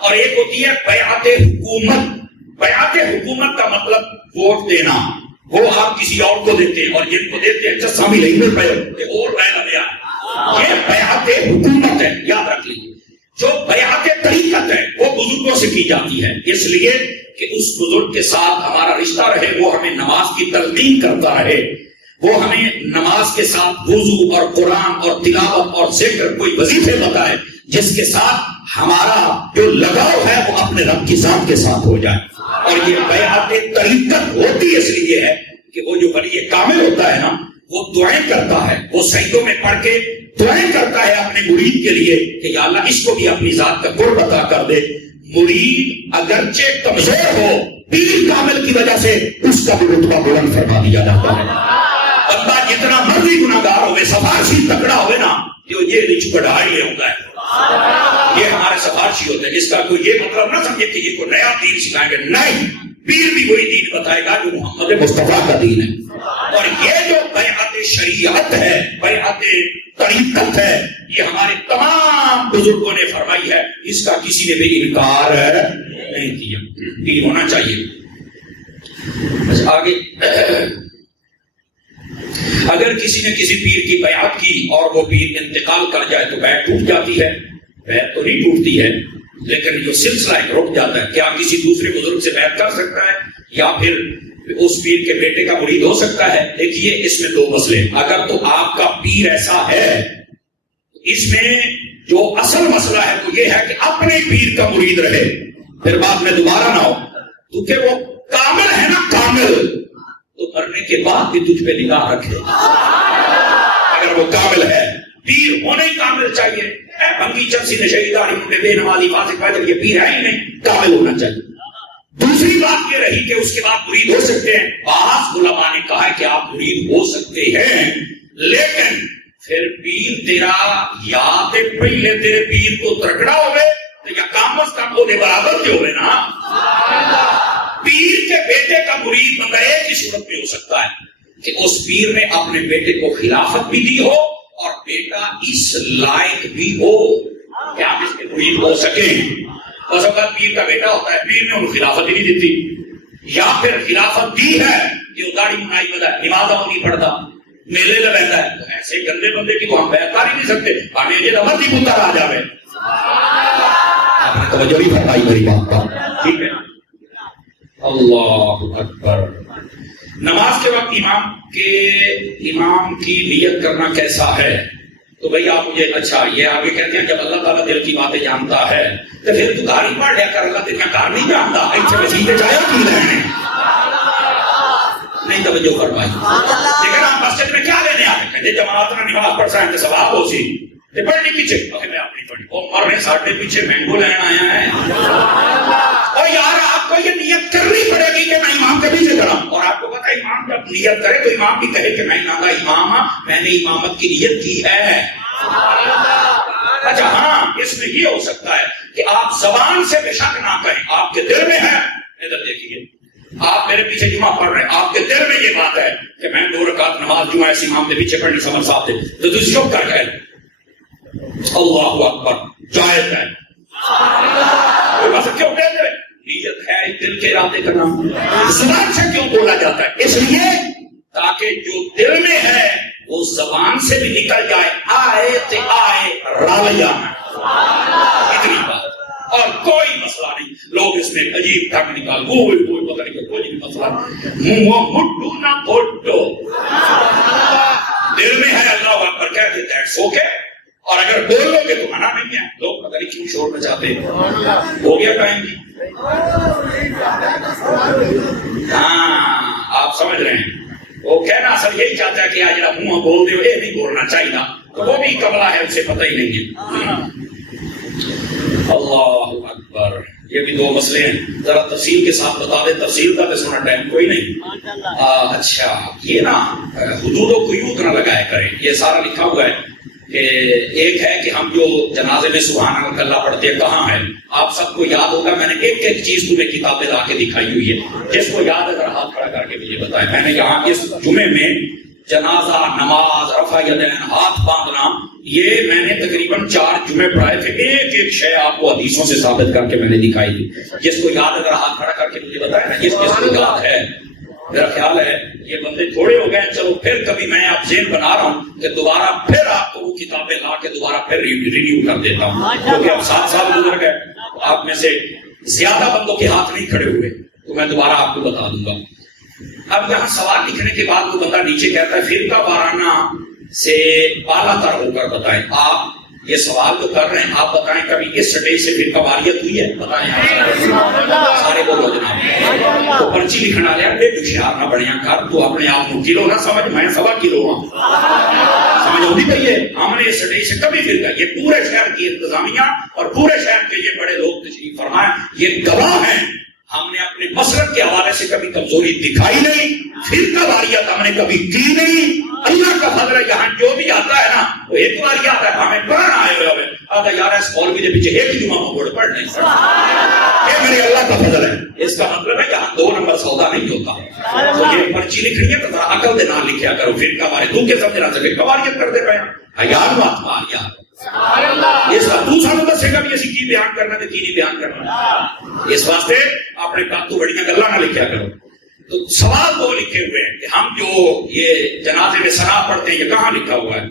اور ایک ہوتی ہے بیعت حکومت. بیعت حکومت کا مطلب ووٹ دینا، وہ آپ کسی اور کو دیتے ہیں، اور جن کو دیتے ہیں جسا بھی نہیں مل پائے اور رہنا لیا. یہ بیعت حکومت ہے، یاد رکھ لیجیے. جو بیعت طریقت ہے وہ بزرگوں سے کی جاتی ہے، اس لیے کہ اس بزرگ کے ساتھ ہمارا رشتہ رہے، وہ ہمیں نماز کی تلقین کرتا رہے، وہ ہمیں نماز کے ساتھ وضو اور قرآن اور تلاوت اور ذکر کوئی وظیفے بتائے جس کے ساتھ ہمارا جو لگاؤ ہے وہ اپنے رب کی ذات کے ساتھ ہو جائے. اور یہ بیعت طریقت ہوتی اس لیے ہے کہ وہ جو ولی کامل ہوتا ہے نا، وہ دعائیں کرتا ہے، وہ سجدوں میں پڑھ کے دعائیں کرتا ہے اپنے مرید کے لیے کہ یا اللہ اس کو بھی اپنی ذات کا قرب عطا کر دے. مرید اگرچہ کمزور ہو، پیر کامل کی وجہ سے اس کا بھی رتبہ بلند فرما دیا جاتا ہے. بندہ جتنا مرضی گناہگار ہوئے، سفارشی تکڑا ہوئے نا، جو یہ رچ بڑھائی لے ہوتا ہے، یہ ہمارے سفارشی ہوتے ہیں. اس کا کوئی یہ مطلب نہ سمجھے کہ یہ کوئی نیا دین سکھائیں گے، نہیں. پیر بھی وہی دین بتائے گا جو محمد مصطفیٰ کا دین ہے. اور یہ جو بیعت شریعت ہے، بیعت طریقت ہے، یہ ہمارے تمام بزرگوں نے فرمائی ہے، اس کا کسی نے بھی انکار نہیں کیا. یہ ہونا چاہیے. آگے، اگر کسی نے کسی پیر کی بیعت کی اور وہ پیر انتقال کر جائے تو بیعت ٹوٹ جاتی ہے؟ بیعت تو نہیں ٹوٹتی ہے، لیکن جو سلسلہ ہے رک جاتا ہے. کیا کسی دوسرے بزرگ سے بیعت کر سکتا ہے یا پھر اس پیر کے بیٹے کا مرید ہو سکتا ہے؟ دیکھیے اس میں 2 مسئلے. اگر تو آپ کا پیر ایسا ہے، اس میں جو اصل مسئلہ ہے وہ یہ ہے کہ اپنے پیر کا مرید رہے، پھر بعد میں دوبارہ نہ ہو، کیونکہ وہ کامل ہے نا، کامل تو مرنے کے بعد بھی تجھ پہ نگاہ رکھے. اگر وہ کامل ہے، پیر ہونے ہی کامل چاہیے. بھنگی چرسی نشئی داڑھی میں بے نمازی فاسق فاجر یہ پیر ہے ہی نہیں، کامل ہونا چاہیے۔ دوسری بات یہ رہی کہ اس کے بعد مرید ہو سکتے ہیں۔ بعض علماء نے کہا کہ آپ مرید ہو سکتے ہیں، لیکن پھر پیر تیرا یا تے پہلے تیرے پیر کو ترکڑا ہوئے تو یا کام از کم ہونے برابر کے ہوئے نا۔ پیر کے بیٹے کا مرید بندہ ایک ہی صورت میں ہو سکتا ہے کہ اس پیر نے اپنے بیٹے کو خلافت بھی دی ہو اور بیٹا اس لائق بھی ہو کہ آپ اس کے مرید ہو سکیں۔ بس اوقات پیر کا بیٹا ہوتا ہے، پیر نے انہوں خلافت ہی نہیں دیتی، یا پھر خلافت دی ہے کہ وہ داڑھی منائی بدا ہے، نمازہ نہیں پڑھتا، میلے میں رہتا ہے، تو ایسے گندے بندے کی تو ہم بیعت کر ہی نہیں سکتے، ہمیں یہ نماز ہی پتر آ جاوے۔ آپ نے توجہ بھی فرمائی میری بات پر، ٹھیک ہے؟ اللہ اکبر۔ نماز کے وقت امام کی نیت کرنا کیسا ہے؟ تو بھئی آپ مجھے اچھا یہ آگے کہتے ہیں جب اللہ تعالیٰ دل کی باتیں جانتا ہے تو پھر تو گاڑی پڑھ لیا کر، اللہ تیرا کار نہیں جانتا، ایسے وسیلے جایا کی رہنے نہیں توجہ فرمائی۔ لیکن ہم مسجد میں کیا لینے آئے؟ کہتے جماعت نے نماز پڑھ سائیں تو ثواب ہو سی تے پڑھنی پیچھے، میں اپنی پڑھی وہ مرنے ساڑھے پیچھے مینگو لین آیا ہے۔ اور یار آپ کو یہ نیت کرنی پڑے گی کہ میں امام کے پیچھے کھڑا ہوں، اور آپ کو پتا امام جب نیت کرے تو امام بھی کہے کہ میں امام میں نے امامت کی نیت کی ہے۔ اچھا ہاں، اس میں یہ ہو سکتا ہے کہ آپ زبان سے بے شک نہ کہیں، آپ کے دل میں ہے۔ ادھر دیکھیے، آپ میرے پیچھے جمعہ پڑھ رہے ہیں، آپ کے دل میں یہ بات ہے کہ میں 2 رکعت نماز جمعہ ایسی امام کے پیچھے پڑھنی سمجھ صاحب تھے، تو تجھ چپ کر کے اللہ اکبر جائز ہے۔ کوئی بات کیوں کہتے ہیں؟ نیت ہے دل کے ارادے کرنا، زبان سے کیوں بولا جاتا ہے؟ اس لیے تاکہ جو دل میں ہے وہ زبان سے بھی نکل جائے، آئے تے آئے راویہ، اتنی بات، اور کوئی مسئلہ نہیں۔ لوگ اس میں عجیب ٹھگ نکال، کوئی پتہ نہیں، کوئی مسئلہ منہ مٹو نہ پھوٹو، دل میں ہے اللہ اکبر کہہ دیتا ہے سو کے، اور اگر بول لو گے تو منع نہیں ہے۔ لوگ پتہ نہیں کیوں شور مچاتے ہیں۔ ہو گیا ٹائم کی؟ ہاں آپ سمجھ رہے ہیں، وہ کہنا اصل یہی چاہتا ہے کہ آج جب منہ بول دے یہ نہیں بولنا چاہیے، تو وہ بھی کملا ہے، اسے پتہ ہی نہیں ہے۔ اللہ اکبر۔ یہ بھی 2 مسئلے ہیں، ذرا تفصیل کے ساتھ بتا دیں، تفصیل کا تو سنا ٹائم کوئی نہیں۔ اچھا یہ نا حدود و قیود نہ لگائے کریں، یہ سارا لکھا ہوا ہے کہ ایک ہے کہ ہم جو جنازے میں سبحان اللہ پڑھتے ہیں کہاں ہے؟ آپ سب کو یاد ہوگا، میں نے ایک چیز تمہیں کتابیں لا کے دکھائی ہوئی ہے، جس کو یاد ہے ذرا ہاتھ کھڑا کر کے مجھے بتائیں۔ میں نے یہاں اس جمعے میں جنازہ، نماز، رفع یدین، ہاتھ باندھنا، یہ میں نے تقریباً 4 جمعے پڑھائے تھے، ایک شے آپ کو حدیثوں سے ثابت کر کے میں نے دکھائی تھی۔ جس کو یاد ہے ذرا ہاتھ کھڑا کر کے مجھے بتائیں نا، جس کو یاد ہے۔ میرا خیال ہے یہ بندے تھوڑے ہو گئے، چلو پھر کبھی میں آپ ذہن بنا رہا ہوں کہ دوبارہ پھر آپ کو وہ کتابیں لا کے دوبارہ پھر ریویو کر دیتا ہوں، کیونکہ اب 7 سال گزر گئے، آپ میں سے زیادہ بندوں کے ہاتھ نہیں کھڑے ہوئے، تو میں دوبارہ آپ کو بتا دوں گا۔ اب یہاں سوال لکھنے کے بعد وہ بندہ نیچے کہتا ہے فرقہ وارانہ سے بالا تر ہو کر بتائیں۔ آپ یہ سوال تو کر رہے ہیں، آپ بتائیں کبھی اس سٹیج سے فرقہ واریت ہوئی ہے؟ بتائیں سارے بولو جناب۔ تو پرچی لکھنا لیا بے ہوشیار نہ بڑھیا کر، تو اپنے آپ کو کلو نہ سمجھ، میں 1.25 کلو ہوں، سمجھ ہوتی پئی ہے؟ ہم نے اس سٹیج سے کبھی فرقہ، یہ پورے شہر کی انتظامیہ اور پورے شہر کے یہ بڑے لوگ تشریف فرمائیں، یہ گواہ ہیں، ہم نے اپنے مسلک کے حوالے سے کبھی کمزوری دکھائی نہیں، فرقہ واریت ہم نے کبھی کی نہیں۔ اللہ کا فضل ہے، یہاں جو بھی آتا ہے نا وہ ایک بار ہی آتا ہے، ہمیں پڑھنا آئے ہوئے آتا یار اس مولوی کے پیچھے ایک جمعہ موڑ پڑھ نہیں سکتا، یہ میرے اللہ کا فضل ہے۔ اس کا مطلب ہے یہاں 2 نمبر سودا نہیں ہوتا۔ تو یہ پرچی لکھنی ہے تو ذرا عقل دے نام لکھیا کرو، فرقہ واریت تو کے سمجھنا سے فرقہ واریت کر دے پے یار بات مار یار۔ اس کا دوسرا مطلب سے کبھی اسی کی بیان کرنا تو کی نہیں بیان کرنا، اس واسطے اپنے کاتو بڑیاں گلاں نہ لکھیا کرو۔ تو سوال 2 لکھے ہوئے ہیں کہ ہم جو یہ جنازے میں ثنا پڑھتے ہیں، یہ کہاں لکھا ہوا ہے؟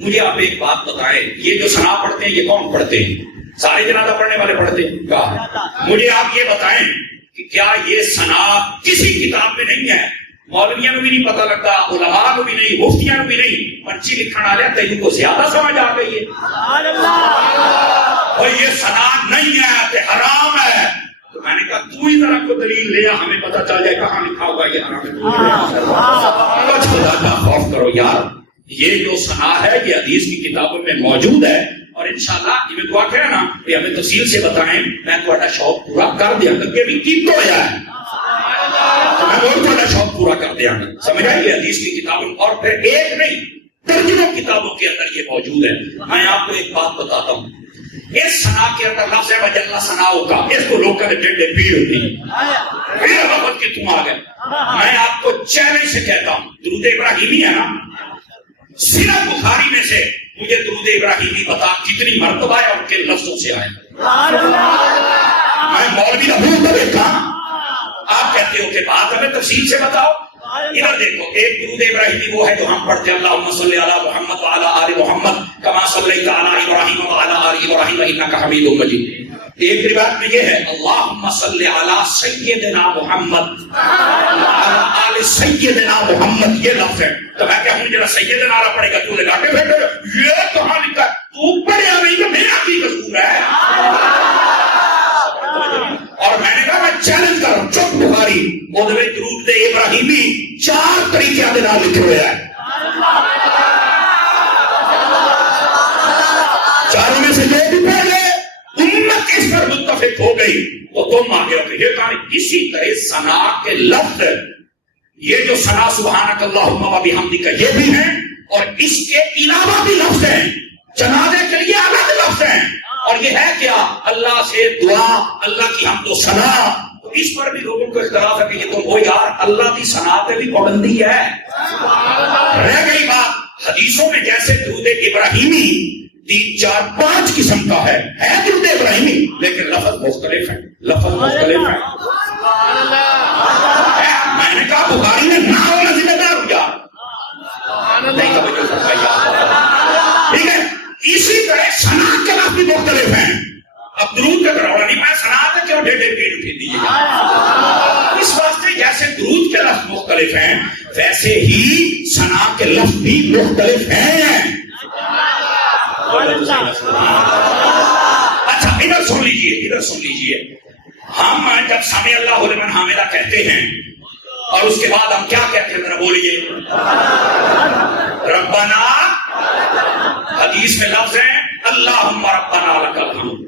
مجھے آپ ایک بات بتائیں، یہ جو ثنا پڑھتے ہیں یہ کون پڑھتے ہیں؟ سارے جنازہ پڑھنے والے پڑھتے ہیں؟ کہا مجھے آپ یہ بتائیں کہ کیا یہ ثنا کسی کتاب میں نہیں ہے؟ مولویوں کو بھی نہیں پتہ لگتا، علماء کو بھی نہیں، مفتیوں کو بھی نہیں، پرچی لکھن والے تینوں کو زیادہ سمجھ آ گئی ہے۔ اور یہ ثنا نہیں ہے کہ حرام ہے، تو میں نے کہا تو ہی ذرا کو دلیل لے، ہمیں پتہ چل جائے کہاں لکھا ہوگا یہ حرام ہے۔ کچھ خدا کا خوف کرو یار، یہ جو ثنا ہے یہ حدیث کی کتابوں میں موجود ہے، اور انشاءاللہ یہ دعا کرے نا کہ ہمیں تفصیل سے بتائیں میں تھوڑا شوق پورا کر دیا کہ بھی کی تو ہے میں اور تھوڑا شوق پورا کر دیا سمجھ آئیے حدیث کی کتابوں اور پھر ایک نہیں درجنوں کتابوں کے اندر یہ موجود ہے. میں آپ کو ایک بات بتاتا ہوں اس ثنا کے اندر لفظ ہے وجل ثناؤ کا اس کو لوگ کہتے ڈنڈے پیڑ ہوتی ہے پھر وقت کی تم آ گئے. میں آپ کو چیلنج سے کہتا ہوں درود ابراہیمی ہے نا صرف بخاری میں سے مجھے درود ابراہیمی بتا کتنی مرتبہ ہے اور کن لفظوں سے آئے. میں مولوی رہوں تو دیکھا آپ کہتے ہو کہ بات ہمیں تفصیل سے بتاؤ. ادھر دیکھو ایک درود ابراہیمی وہ ہے جو ہم پڑھتے ہیں اللہم صلی علی محمد وعلی آل محمد کما صلیت علی ابراہیم وعلی آل ابراہیم انک حمید مجید. ایک روایت میں یہ ہے اللہم صلی علی سیدنا محمد وعلی آل سیدنا محمد یہ لفظ ہے. تو میں کہوں جرا سیدنا آلہ پڑھے گا تو لگاتے بیٹھے یہ کہاں لکھا ہے تو پڑھے نہیں تو میرا کی قصور ہے. اور میں نے کہا میں چیلنج کر رہا ہوں چپ بخاری مولوی درود ابراہیمی 4 طریقے کے نام لکھے ہوئے ہیں. چاروں میں سے جو بھی پڑھ لے امت اس پر متفق ہو گئی تو تم آگے ہو گئی. یہ کہانی اسی طرح ثنا کے لفظ یہ جو ثنا سبحانک اللہم و بحمدک یہ بھی ہیں اور اس کے علاوہ بھی لفظ ہیں جنازے کے لیے الگ لفظ ہیں. اور یہ ہے کیا اللہ سے دعا اللہ کی حمد و ثنا. تو اس پر بھی لوگوں کو اختلاف ہے کہ یہ تو وہ یار اللہ کی ثنا پہ بھی پابندی ہے. رہ گئی بات حدیثوں میں جیسے درود ابراہیمی 3 4 5 قسم کا ہے درود ابراہیمی لیکن لفظ مختلف ہے لفظ مختلف ہے. میں نے کہا بخاری نے نہ ہونا ذمہ دار ہو جا نہیں ٹھیک ہے. اسی طرح صنعت کے لفظ بھی مختلف ہیں. اب درود کا کراؤ نہیں میں صنعت ہے کیوں ڈیڑھ پیڑ اٹھے دیجیے گا. اس واسطے جیسے درود کے لفظ مختلف ہیں ویسے ہی صنعت کے لفظ بھی مختلف ہیں. اچھا ادھر سن لیجیے ہم جب سمع اللہ لمن حمدہ کہتے ہیں اور اس کے بعد ہم کیا کہتے ہیں ذرا بولیے ربنا. حدیث میں لفظ ہے اللہم ربنا لک الحمد.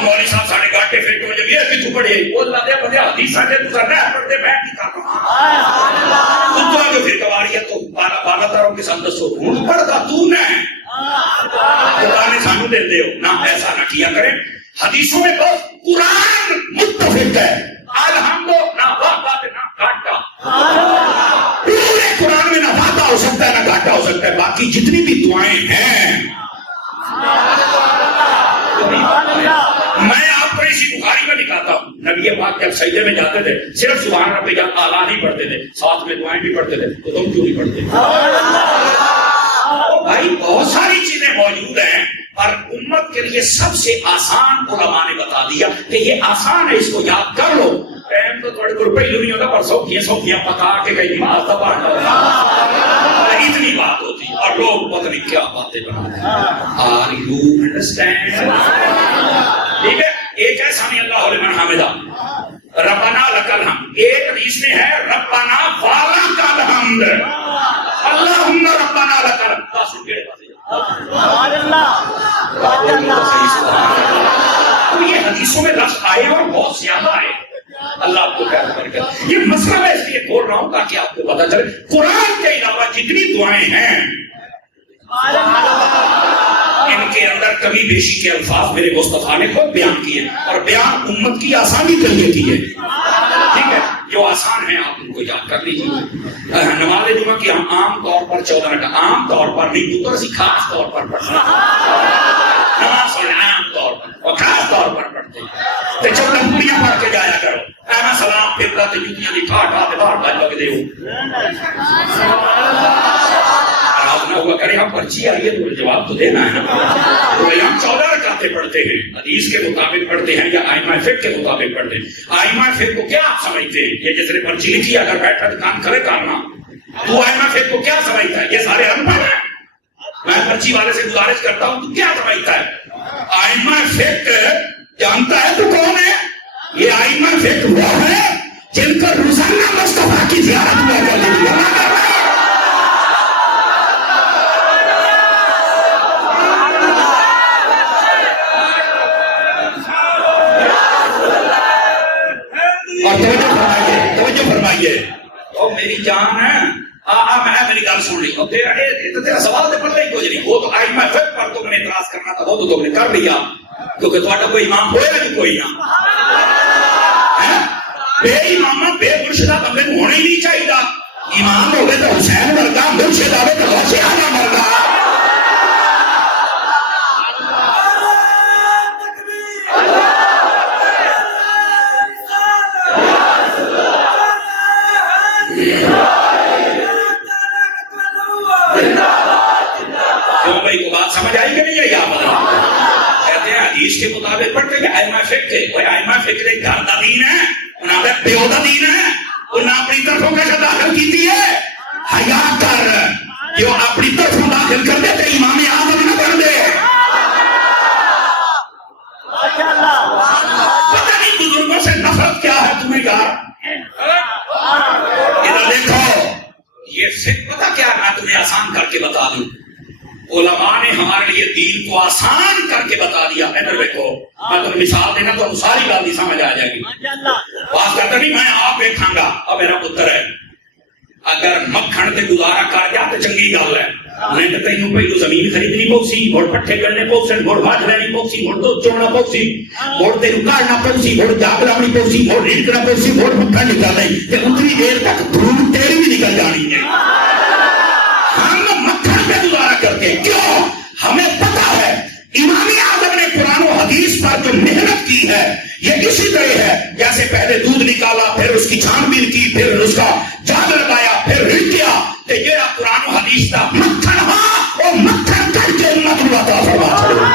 مولوی صاحب ساڑھے گاٹے پھر تو جب یہ کہ تو پڑھے وہ اللہ دے بندے حدیث آتے تو سر رہ پڑھتے بیٹھ نہیں کرنا تو تو آگے پھر کواریت تو بالا تاروں کے ساتھ دسو ہوں پڑھتا تو نہ خدا نے سانو دے دے ہو نہ ایسا نہ کیا کریں. حدیثوں میں بس قرآن متفق ہے الحمد نہ واقعات نہ گھاٹا پورے قرآن میں نہ واقع ہو سکتا ہے نہ گھاٹا ہو سکتا ہے. باقی جتنی بھی دعائیں ہیں میں آپ کو اسی بخاری میں دکھاتا ہوں. نبی پاک جب سجدے میں جاتے تھے صرف سبحان ربی اعلیٰ نہیں پڑھتے تھے ساتھ میں دعائیں بھی پڑھتے تھے. تو تم کیوں نہیں پڑھتے؟ بھائی بہت ساری چیزیں موجود ہیں اور امت کے لیے سب سے آسان علماء نے بتا دیا کہ یہ آسان ہے اس کو یاد کر لو. ٹائم تو تھوڑے کو روپے نہیں ہوتا پر سوکھیاں پکا کے کہیں نماز دبا اتنی بات ہوتی اور لوگ پتہ نہیں کیا باتیں بناتے ہیں. Are you understand? ٹھیک ہے. ایک ہے سمع اللہ لمن حمدہ ربنا لک الحمد. ایک حدیث میں ہے ربنا ولک الحمد اللہم ربنا لک الحمد. تو یہ حدیثوں میں لفظ آئے اور بہت زیادہ آئے. اللہ آپ کو خیر برکت. یہ مسئلہ میں اس لیے بول رہا ہوں تاکہ آپ کو پتہ چلے قرآن کے علاوہ جتنی دعائیں ہیں ان کے اندر کمی بیشی کے الفاظ میرے مصطفیٰ نے خود بیان کیے اور بیان امت کی آسانی کے لیے کی ہے. ٹھیک ہے. جو آسان ہے آپ ان کو یاد کر لیجیے. نماز جمعہ کی ہم عام طور پر 14 رکعت عام طور پر نہیں تو اسی خاص طور پر پڑھتے ہیں. نماز عام طور پر اور خاص طور پر پڑھتے ہیں. تو جب نمبریاں پڑھ کے جایا کرو احمد سلام پھرتا تو جوتیاں دی ٹھا ٹھا باہر بھاج لگ دے آپ نہ ہوا کرے ہم پرچی آئیے تو جواب تو دینا ہے نا. تو ہم 14 رکعتیں پڑھتے ہیں حدیث کے مطابق پڑھتے ہیں یا ائمہ فقہ کے مطابق پڑھتے ہیں. ائمہ فقہ کو کیا آپ سمجھتے ہیں؟ یہ جس نے پرچی لکھی اگر بیٹھا کام کرے کرنا تو ائمہ فقہ کو کیا سمجھتا ہے؟ یہ سارے ان پڑھ ہیں. میں پرچی والے سے گزارش کرتا ہوں تو کیا سمجھتا ہے؟ ائمہ فقہ جانتا ہے تو کون ہے؟ یہ ائمہ فقہ وہ ہے جن کو روزانہ مصطفیٰ کی زیارت میں او میری جان ہے میں میری گل سن لی تیرا سوال تو پتہ ہی کچھ نہیں. وہ تو آئی میں پھر پر تم نے اعتراض کرنا تھا وہ تو تم نے کر لیا کیونکہ تھوڑا کوئی امام ہوئے گا کوئی نہ. بے امام بے مرشدہ بندے کو ہونا ہی نہیں چاہیے. امام ہوگے تو حسین ورگا مرشد آئے تو غوث اعظم ورگا. بھائی کو بات سمجھ آئی کہ نہیں آئی؟ آپ کہتے ہیں حدیث کے مطابق پڑھتے ہیں ائمہ فقہ کے. وہ ائمہ فقہ کے گھر دا دین ہے انہاں دے پیو دا دین ہے. انہاں اپنی طرفوں کا داخل کیتی ہے. حیا کر کہ وہ اپنی طرفوں داخل کر دے تے امام اعظم نہ بن دے. پتہ نہیں بزرگوں سے نفرت کیا ہے تمہیں یار. ادھر دیکھو یہ فقہ پتہ کیا میں تمہیں آسان کر کے بتا دوں. علماء نے ہمارے لیے دین کو آسان کر کے بتا دیا. ادھر دیکھو میں تمہیں مثال دینا تو ساری بات سمجھ آ جائے گی. بات کرتا نہیں میں آپ دیکھاں گا اور میرا پتر ہے اگر مکھن تے گزارا کر جا تو چنگی گل ہے. میں تو تینوں پہلو زمین خریدنی پوسی مڑ پٹھے کرنے پوسے مڑ باج لینی پوسی مڑ دو چوڑنا پوسی مڑ تینوں کاٹنا پوسی مڑ جاگ لاؤنی پوسی مڑ ریڑکنا پوسی مڑ مکھن نکالنا تے اتنی دیر تک دھوم تیری بھی نکل جانی ہے. ہم مکھن پہ گزارا کرتے ہیں کیوں؟ ہمیں پتا ہے امام اعظم نے قرآن و حدیث پر جو محنت کی ہے یہ اسی طرح ہے جیسے پہلے دودھ نکالا پھر اس کی چھان بین کی پھر اس کا جاگ لگایا پھر رڑ کیا. کہ یہ قرآن و حدیث کا مکھن ہاں وہ مکھن کر کے امت کو عطا فرما چھوڑو.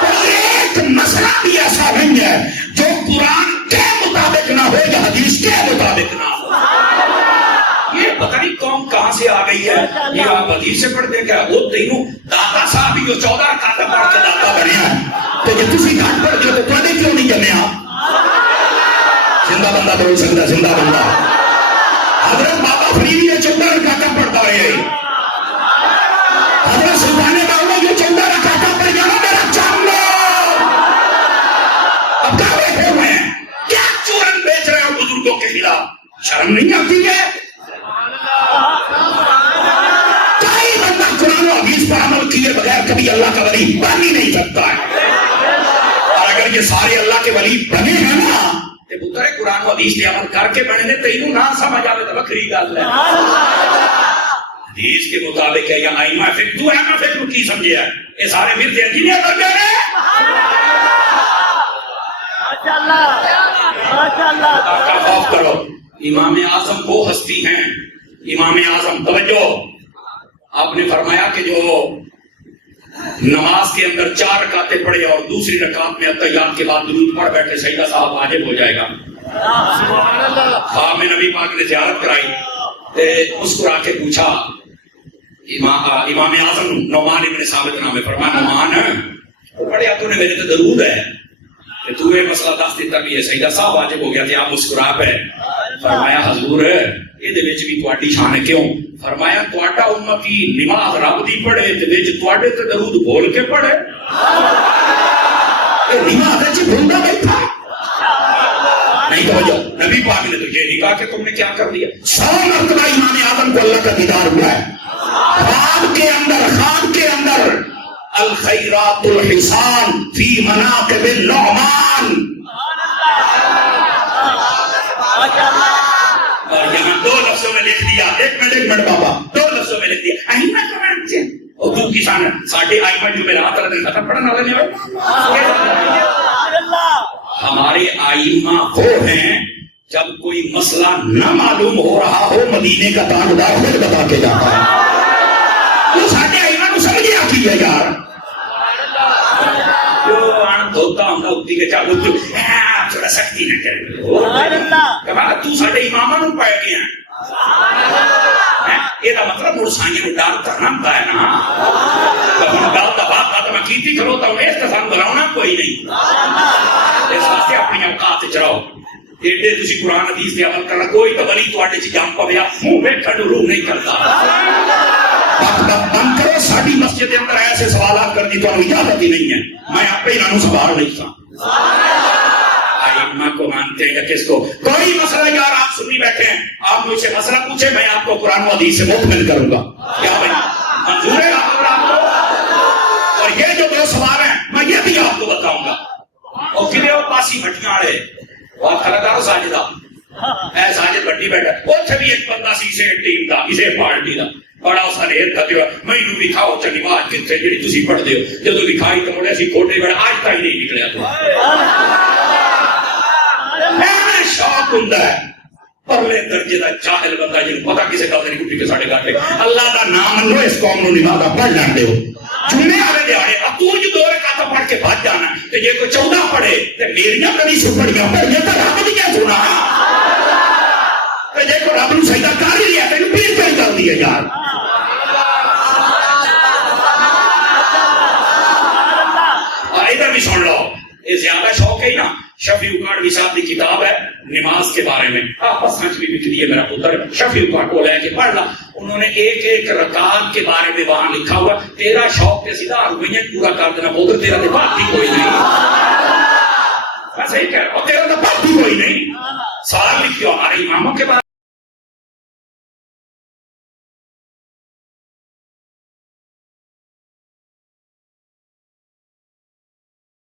کوئی ایک مسئلہ بھی ایسا نہیں ہے جو قرآن کے مطابق نہ ہو یا حدیث کے مطابق نہ ہو. یہ پتہ نہیں قوم کہاں سے آ گئی ہے. یہ آپ حدیث سے پڑھتے کیا وہ تینوں داتا صاحب بھی جو 14 رکعتیں پڑھ کے داتا بنے ہیں تو جب تسی گھٹ پڑھ گئے تو تواڈے کیوں نہیں جمے آپ؟ زندہ بندہ بول سکتا زندہ بندہ. حضرت بابا فریدی یہ 14 رکعتیں پڑھتا ہے. حضرت سلطان باؤ یہ 14 رکعتیں پڑھ جانا میرا چاندو. اب کیا بیٹھے ہوئے ہیں کیا چورن بیچ رہے ہو بزرگوں کے خلاف؟ شرم نہیں آتی ہے؟ کوئی بندہ قرآن و حدیث پر عمل کیے بغیر کبھی اللہ کا ولی بن ہی نہیں سکتا ہے. اور اگر یہ سارے اللہ کے ولی بنے ہیں نا تے پتر قرآن و حدیث پہ عمل کر کے بنے نے تینوں نہ سمجھ آوے تو بکری گل ہے. حدیث کے مطابق ہے یا ائمہ فقہ. تو ائمہ فقہ کو کی سمجھے ہے؟ یہ سارے مرد انجینئر کر گئے ہیں. ماشاءاللہ کا خوف کرو. امام اعظم وہ ہستی ہیں. امام اعظم توجہ آپ نے فرمایا کہ جو نماز کے اندر 4 رکعتیں پڑھے اور دوسری رکعت میں اتحیات کے بعد درود پڑھ بیٹھے سجدہ صاحب واجب ہو جائے گا. خواب میں نبی پاک نے زیارت کرائی تے مسکرا کے پوچھا امام اعظم نعمان ابن ثابت نام ہے. فرمایا نعمان پڑھیا تو نے میرے تے درود ہے کہ تو یہ مسئلہ دس دیتا بھی ہے سجدہ صاحب واجب ہو گیا کہ آپ مسکرا پہ. فرمایا حضور یہ دے وچ بھی تواڈی شان ہے. کیوں؟ فرمایا تواڈا امتی نماز رب دی پڑھے تے وچ تواڈے تے درود بول کے پڑھے. نماز وچ بھولدا بیٹھا نہیں. توجہ نبی پاک نے تو یہ نہیں کہا کہ تم نے کیا کر دیا. 100 مرتبہ امام اعظم کو اللہ کا دیدار ہوا ہے. خواب کے اندر الخیرات الحسان فی مناقب النعمان. اور یہاں 2 لفظوں میں لکھ دیا. ایک منٹ بابا 2 لفظوں میں لکھ دیا ائمہ کرام سے اور تو کسان ساڈے ائمہ جو میرا رات دن ختم پڑھنے والے نہیں. ہمارے ائمہ وہ ہیں جب کوئی مسئلہ نہ معلوم ہو رہا ہو مدینے کا تاجدار خود بتا کے جاتا ہے. تو ساڈے ائمہ کو سمجھے آتی ہے یار. جو آن دھوتا ہوں اُتی کے چالو تھوڑا سختی نہ کرے. تو ساڈے اماماں نوں پائے گیا یہ مطلب مرسائیاں نے ڈال کرنا ہوتا ہے نا. ہوں گل کا بات میں کیتی کرو تو اس کا سان بلاؤنا کوئی نہیں. اس واسطے اپنی اوقات چ رہو. ایڈے تسی قرآن حدیث پہ عمل کرنا کوئی تو ولی تواڈے چ جم پوے منہ ویکھن روح نہیں کرتا. بند کرو. ساری مسجد کے اندر ایسے سوالات کرنے کی تو اجازت ہی نہیں ہے. میں آپ ہی انہوں سوال نہیں سا. اماں کو مانتے ہیں یا کس کو؟ کوئی مسئلہ یار آپ سنی بیٹھے ہیں، آپ مجھ سے مسئلہ پوچھیں، میں آپ کو قرآن و حدیث سے مطمئن کروں گا. کیا بھائی منظور ہے آپ کو؟ اور یہ جو دو سوال ہیں میں یہ بھی آپ کو بتاؤں گا. اور کدے وہ پاسی بھٹیاں والے وہ خلدار ساجدہ اے ساجد بٹی بیٹھا اوتھے بھی ایک بندہ سی اسے ٹیم دا اسے پارٹی دا بڑا اس نے ایک کہتے ہو مینوں دکھاؤ چ نماز کتنے جڑی تسی پڑھ دیو جدوں دکھائی تو مڑے سی کھوٹے بڑا آج تک نہیں نکلیا تو میں شوق ہوندا ہے پرلے درجے دا جاہل بندہ جنوں پتہ کسے گل نہیں اٹھی کے ساڈے گھر اللہ دا نام لو اس قوم نوں نماز پڑھ لین دیو جمعے والے دیہڑے اب تو جو دو رکعت پڑھ کے بھج جانا تے جے کوئی 14 پڑھے تے میریاں کبھی سپڑیاں پڑھیاں تے رب دی کیا سنا تے جے کوئی رب نوں سجدہ کر ہی لیا تے پھر کیا کر دی ہے یار. ادھر بھی سن لو یہ زیادہ شوق ہے نا شفیع اکاڑوی صاحب کی کتاب ہے نماز کے بارے میں آپس میں بھی لکھی ہے میرا پتر شفیع اکاڑ کو لے کے پڑھ لا انہوں نے ایک ایک رکعت کے بارے میں وہاں لکھا ہوا تیرا شوق کے سیدھا رویہ پورا کر دینا پتر تیرا تو بات ہی کوئی نہیں میں صحیح کہہ رہا ہوں تیرا تو بات ہی کوئی نہیں سوال لکھتے ہو ہمارے اماموں کے بارے